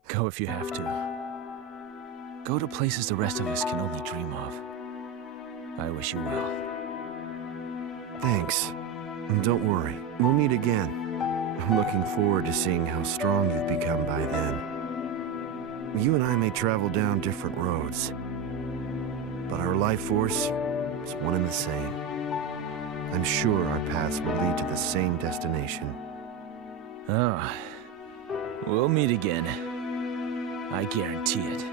Go if you have to. Go to places the rest of us can only dream of. I wish you well. Thanks. And don't worry, we'll meet again. I'm looking forward to seeing how strong you've become by then. You and I may travel down different roads, but our life force is one and the same. I'm sure our paths will lead to the same destination. Oh. We'll meet again. I guarantee it.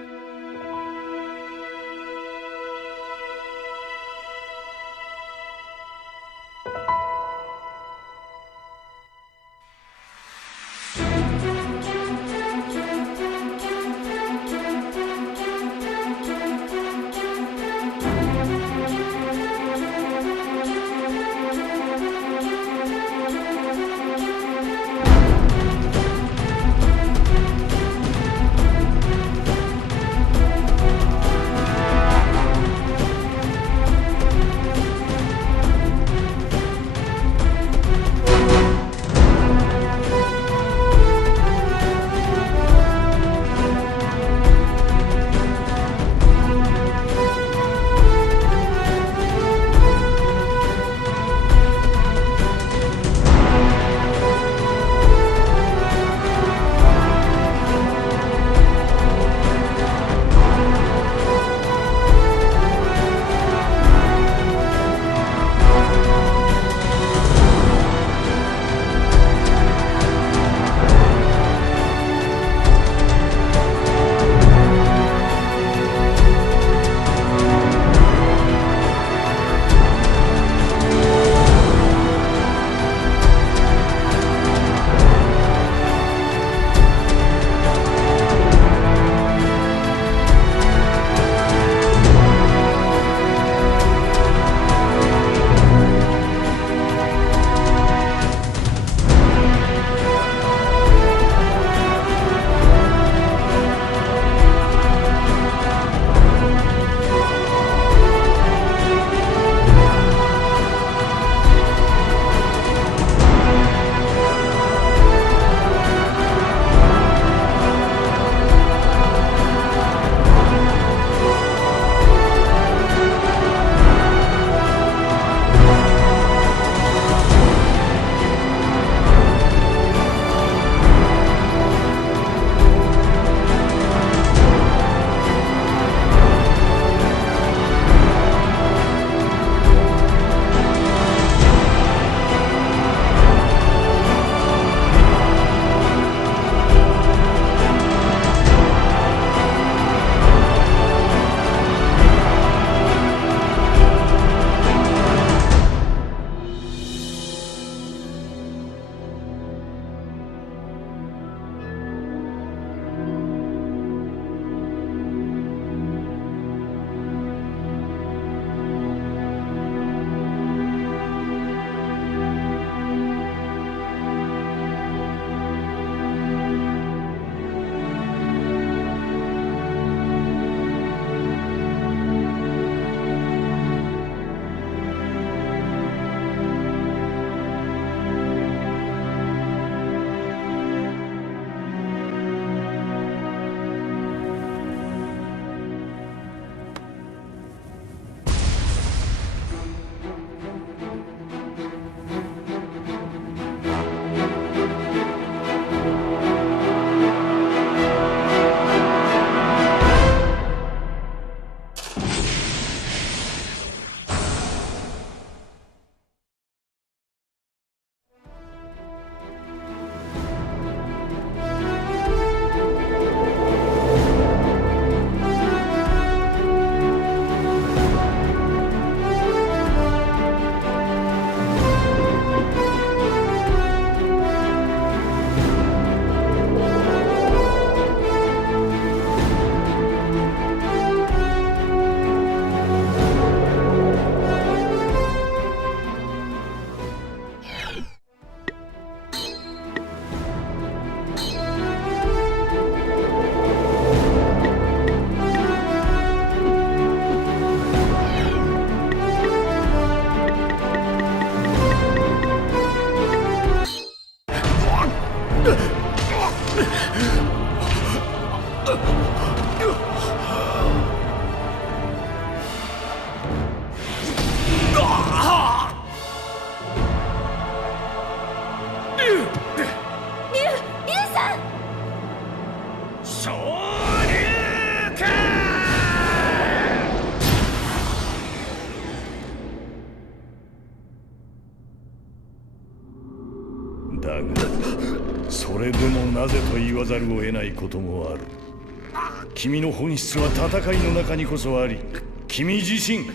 だがそれでもなぜと言わざるを得ないこともある。君の本質は戦いの中にこそあり、君自身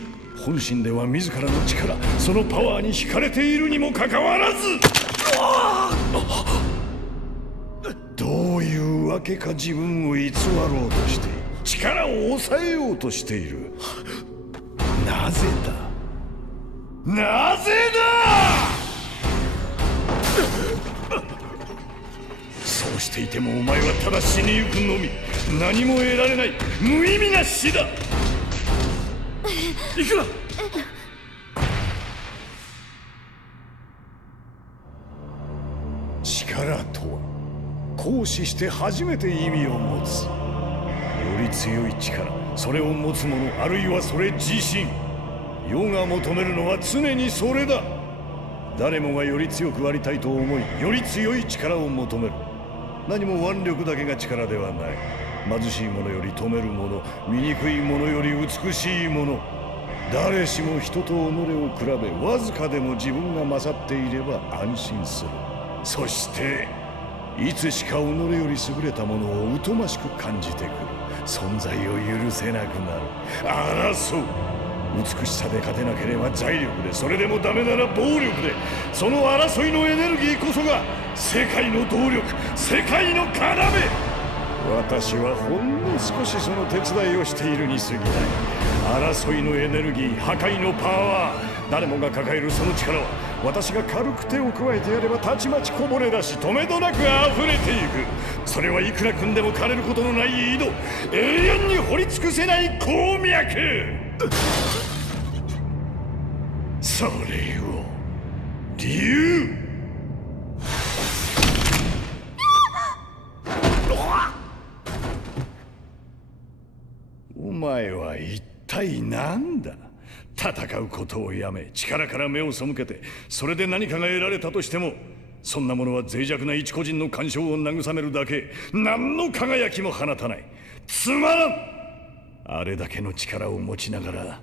本心では自らの力、そのパワーに惹かれているにもかかわらず、どういうわけか自分を偽ろうとしている。力を抑えようとしている。なぜだ、なぜだ。そうしていてもお前はただ死にゆくのみ。何も得られない無意味な死だ。行くな。力とは行使して初めて意味を持つ。より強い力、それを持つ者、あるいはそれ自身。世が求めるのは常にそれだ。誰もがより強くありたいと思い、より強い力を求める。何も腕力だけが力ではない。貧しい者より富める者、醜い者より美しい者。誰しも人と己を比べ、わずかでも自分が勝っていれば安心する。そしていつしか己より優れたものを疎ましく感じてくる。存在を許せなくなる。争う。美しさで勝てなければ財力で、それでもダメなら暴力で。その争いのエネルギーこそが世界の動力、世界の要。私はほんの少しその手伝いをしているに過ぎない。争いのエネルギー、破壊のパワー、誰もが抱えるその力は、私が軽く手を加えてやればたちまちこぼれ出し、止めどなく溢れていく。それはいくら組んでも枯れることのない井戸、永遠に掘り尽くせない鉱脈。それを竜。お前は一体何だ。戦うことをやめ、力から目を背けて、それで何かが得られたとしても、そんなものは脆弱な一個人の感傷を慰めるだけ。何の輝きも放たない。つまらん。あれだけの力を持ちながら、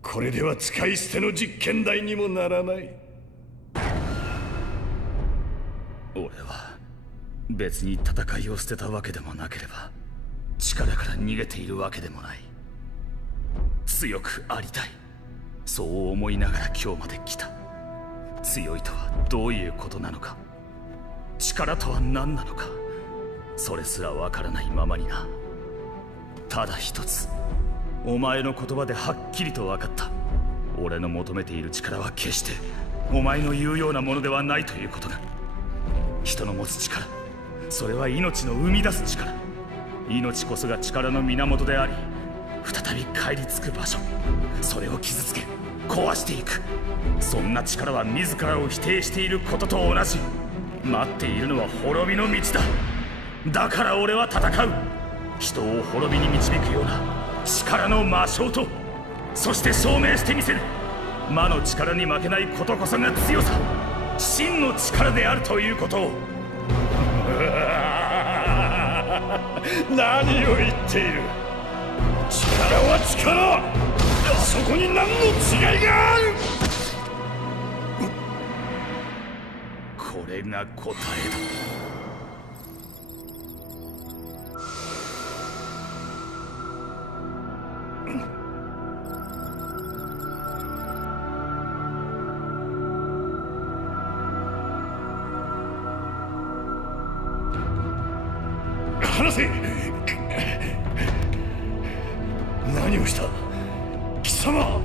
これでは使い捨ての実験台にもならない。俺は別に戦いを捨てたわけでもなければ、力から逃げているわけでもない。強くありたい、そう思いながら今日まで来た。強いとはどういうことなのか、力とは何なのか、それすらわからないままにな。ただ一つ、お前の言葉ではっきりと分かった。俺の求めている力は決してお前の言うようなものではないということが。人の持つ力、それは命の生み出す力。命こそが力の源であり、再び帰り着く場所。それを傷つけ壊していく。そんな力は自らを否定していることと同じ。待っているのは滅びの道だ。だから俺は戦う。人を滅びに導くような力の魔性と、そして証明してみせる。魔の力に負けないことこそが強さ、真の力であるということを。何を言っている。力は力、そこに何の違いがある。これが答えだ。話せ。何をした貴様。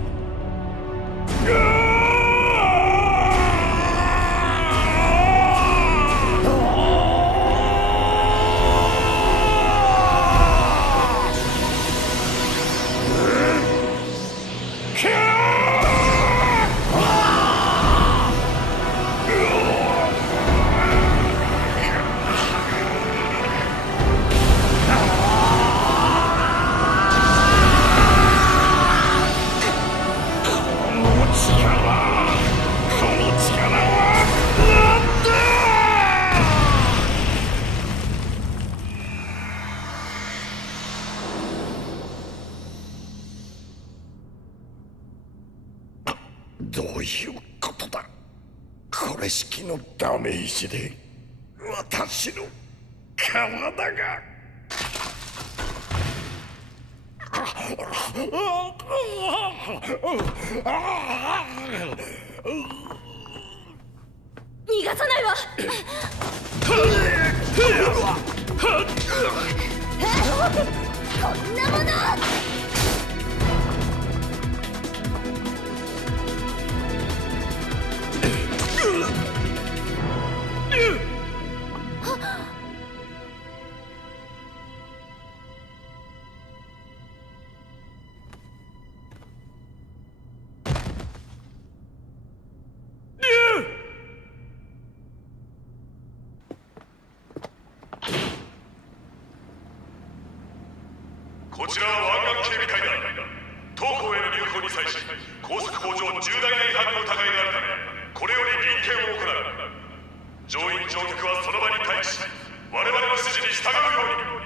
どういうことだ。これしきのダメージで。私の体が。逃がさないわ。こんなもの。こちらは湾岸警備隊だ。当港への入港に際し、高速法上重大な違反の疑いがあるため、これより臨検を行う。乗員乗客はその場に待機し、我々の指示に従うように。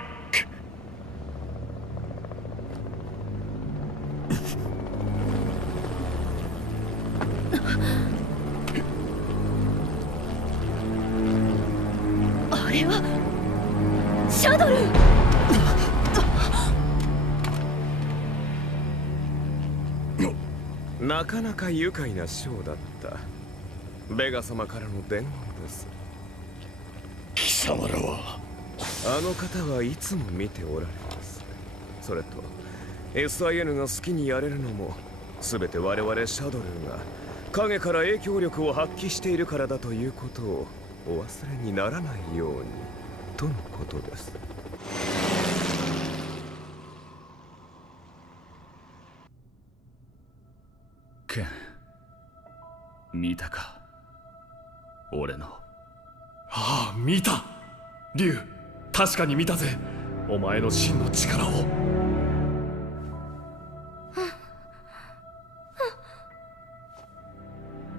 あれはシャドル。なかなか愉快なショーだった。ベガ様からの伝言です。貴様らは。あの方はいつも見ておられます。それと SIN が好きにやれるのも全て我々シャドルが影から影響力を発揮しているからだということをお忘れにならないようにとのことです。ケン、見たか、俺の。ああ、見た。竜、確かに見たぜ。お前の真の力を。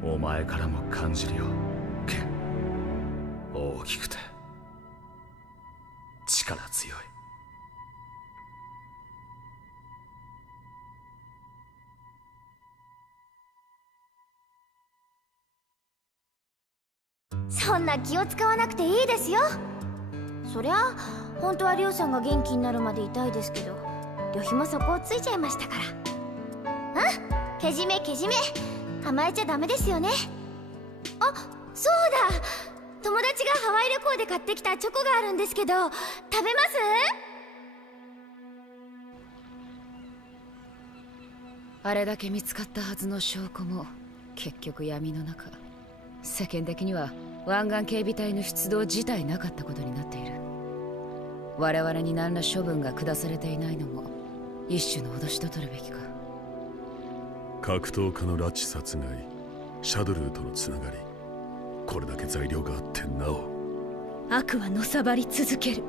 お前からも感じるよ、ケン。大きくて力強い。そんな気を使わなくていいですよ。そりゃ本当はリョウさんが元気になるまでいたいですけど、旅費もそこをついちゃいましたから。けじめけじめ、甘えちゃダメですよね。あ、そうだ、友達がハワイ旅行で買ってきたチョコがあるんですけど、食べます？あれだけ見つかったはずの証拠も結局闇の中。世間的には湾岸警備隊の出動自体なかったことになっている。我々に何ら処分が下されていないのも一種の脅しと取るべきか。格闘家の拉致殺害、シャドルーとのつながり、これだけ材料があってなお悪はのさばり続ける。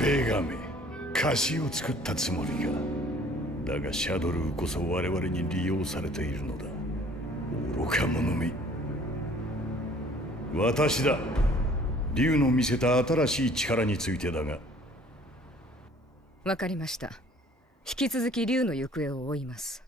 ベガメ、菓子を作ったつもりが。だがシャドルーこそ我々に利用されているのだ。愚か者め。私だ。竜の見せた新しい力についてだが。わかりました。引き続き竜の行方を追います。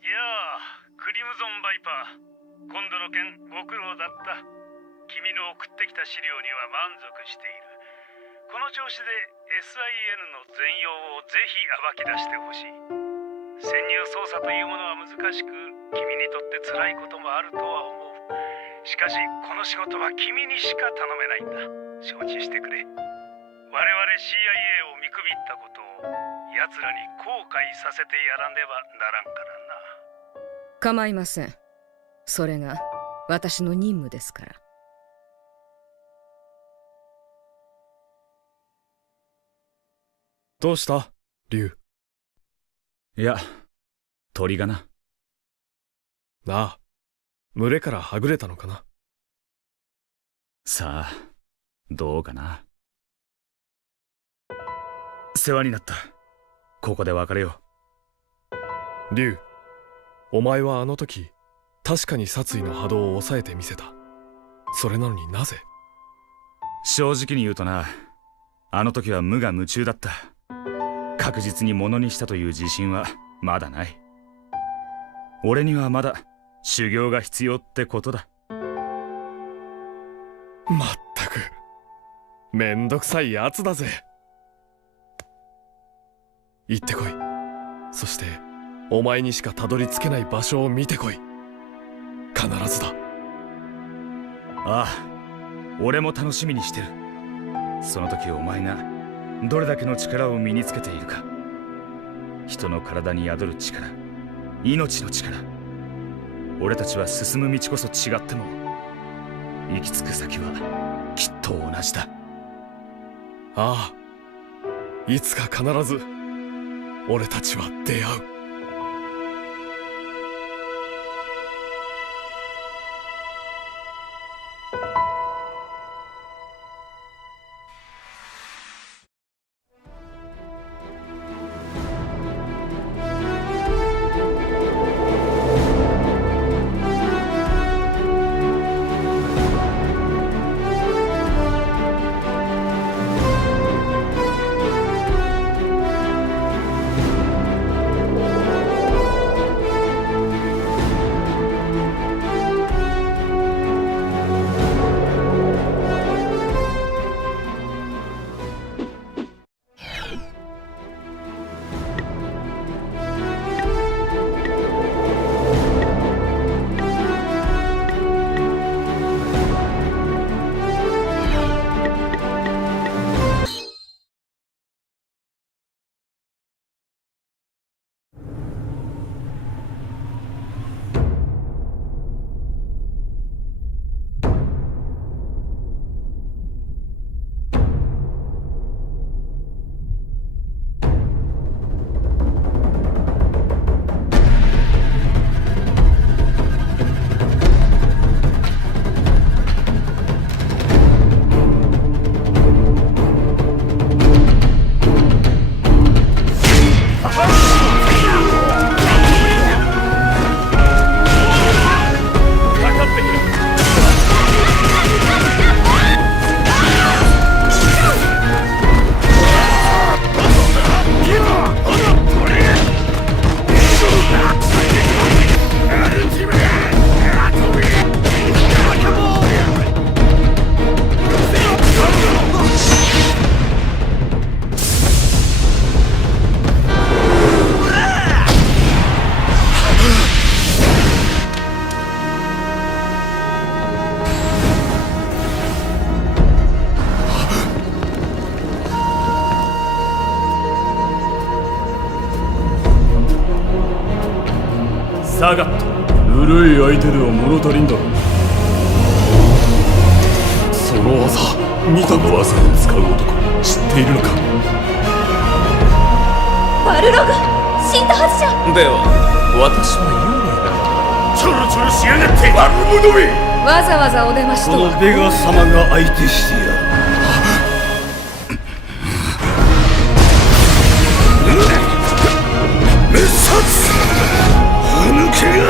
やあ、クリムゾンバイパー。今度の件ご苦労だった。君の送ってきた資料には満足している。この調子で SIN の全容をぜひ暴き出してほしい。潜入捜査というものは難しく、君にとって辛いこともあるとは思う。しかしこの仕事は君にしか頼めないんだ。承知してくれ。我々 CIA を見くびったことを奴らに後悔させてやらねばならんからな。構いません。それが私の任務ですから。どうした竜？いや、鳥がな。なあ、群れからはぐれたのかな。さあ、どうかな。世話になった。ここで別れよう。竜、お前はあの時確かに殺意の波動を抑えてみせた。それなのになぜ？正直に言うとな、あの時は無我夢中だった。確実にものにしたという自信はまだない。俺にはまだ修行が必要ってことだ。まったくめんどくさいやつだぜ。行ってこい。そしてお前にしかたどり着けない場所を見てこい。必ずだ。ああ、俺も楽しみにしてる。その時お前がどれだけの力を身につけているか。人の体に宿る力、命の力。俺たちは進む道こそ違っても行き着く先はきっと同じだ。ああ、いつか必ず俺たちは出会う。下がった。ぬるい相手では物足りんだろ。その技見た技を使う男知っているのか。バルログ死んだはずじゃ。では私は幽霊だ。ちょろちょろしやがって悪者め。わざわざお出ましとは。このベガ様が相手してやる。滅殺歯抜けが。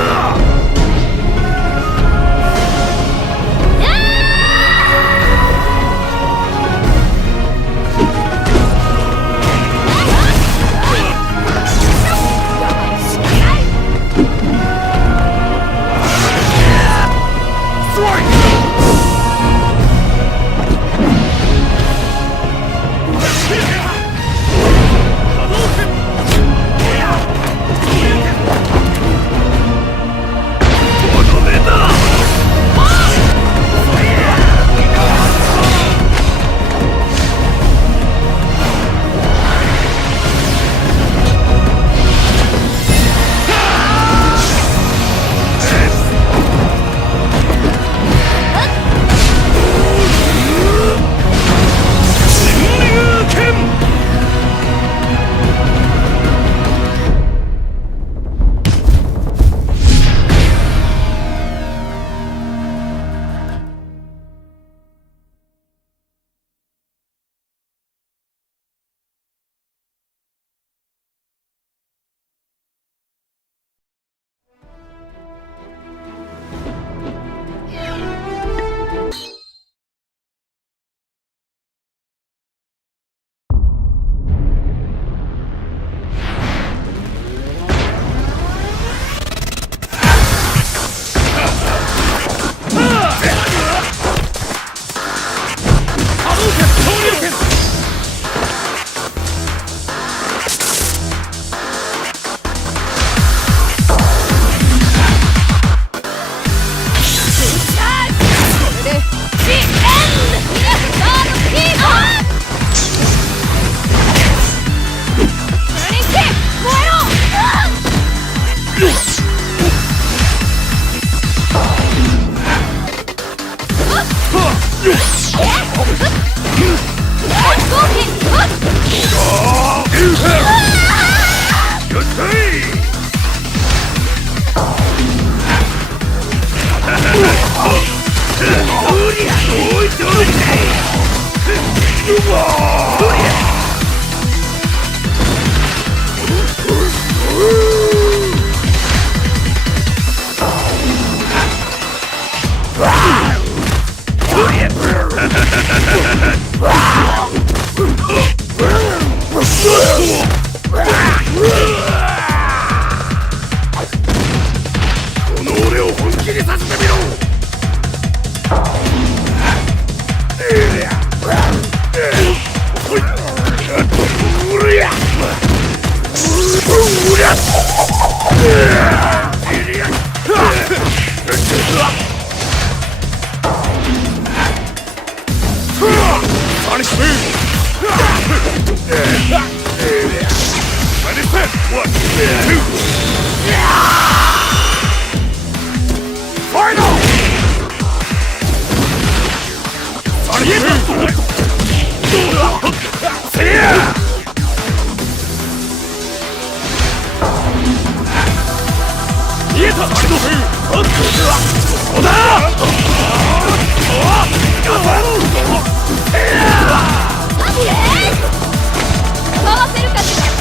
回せるかしら。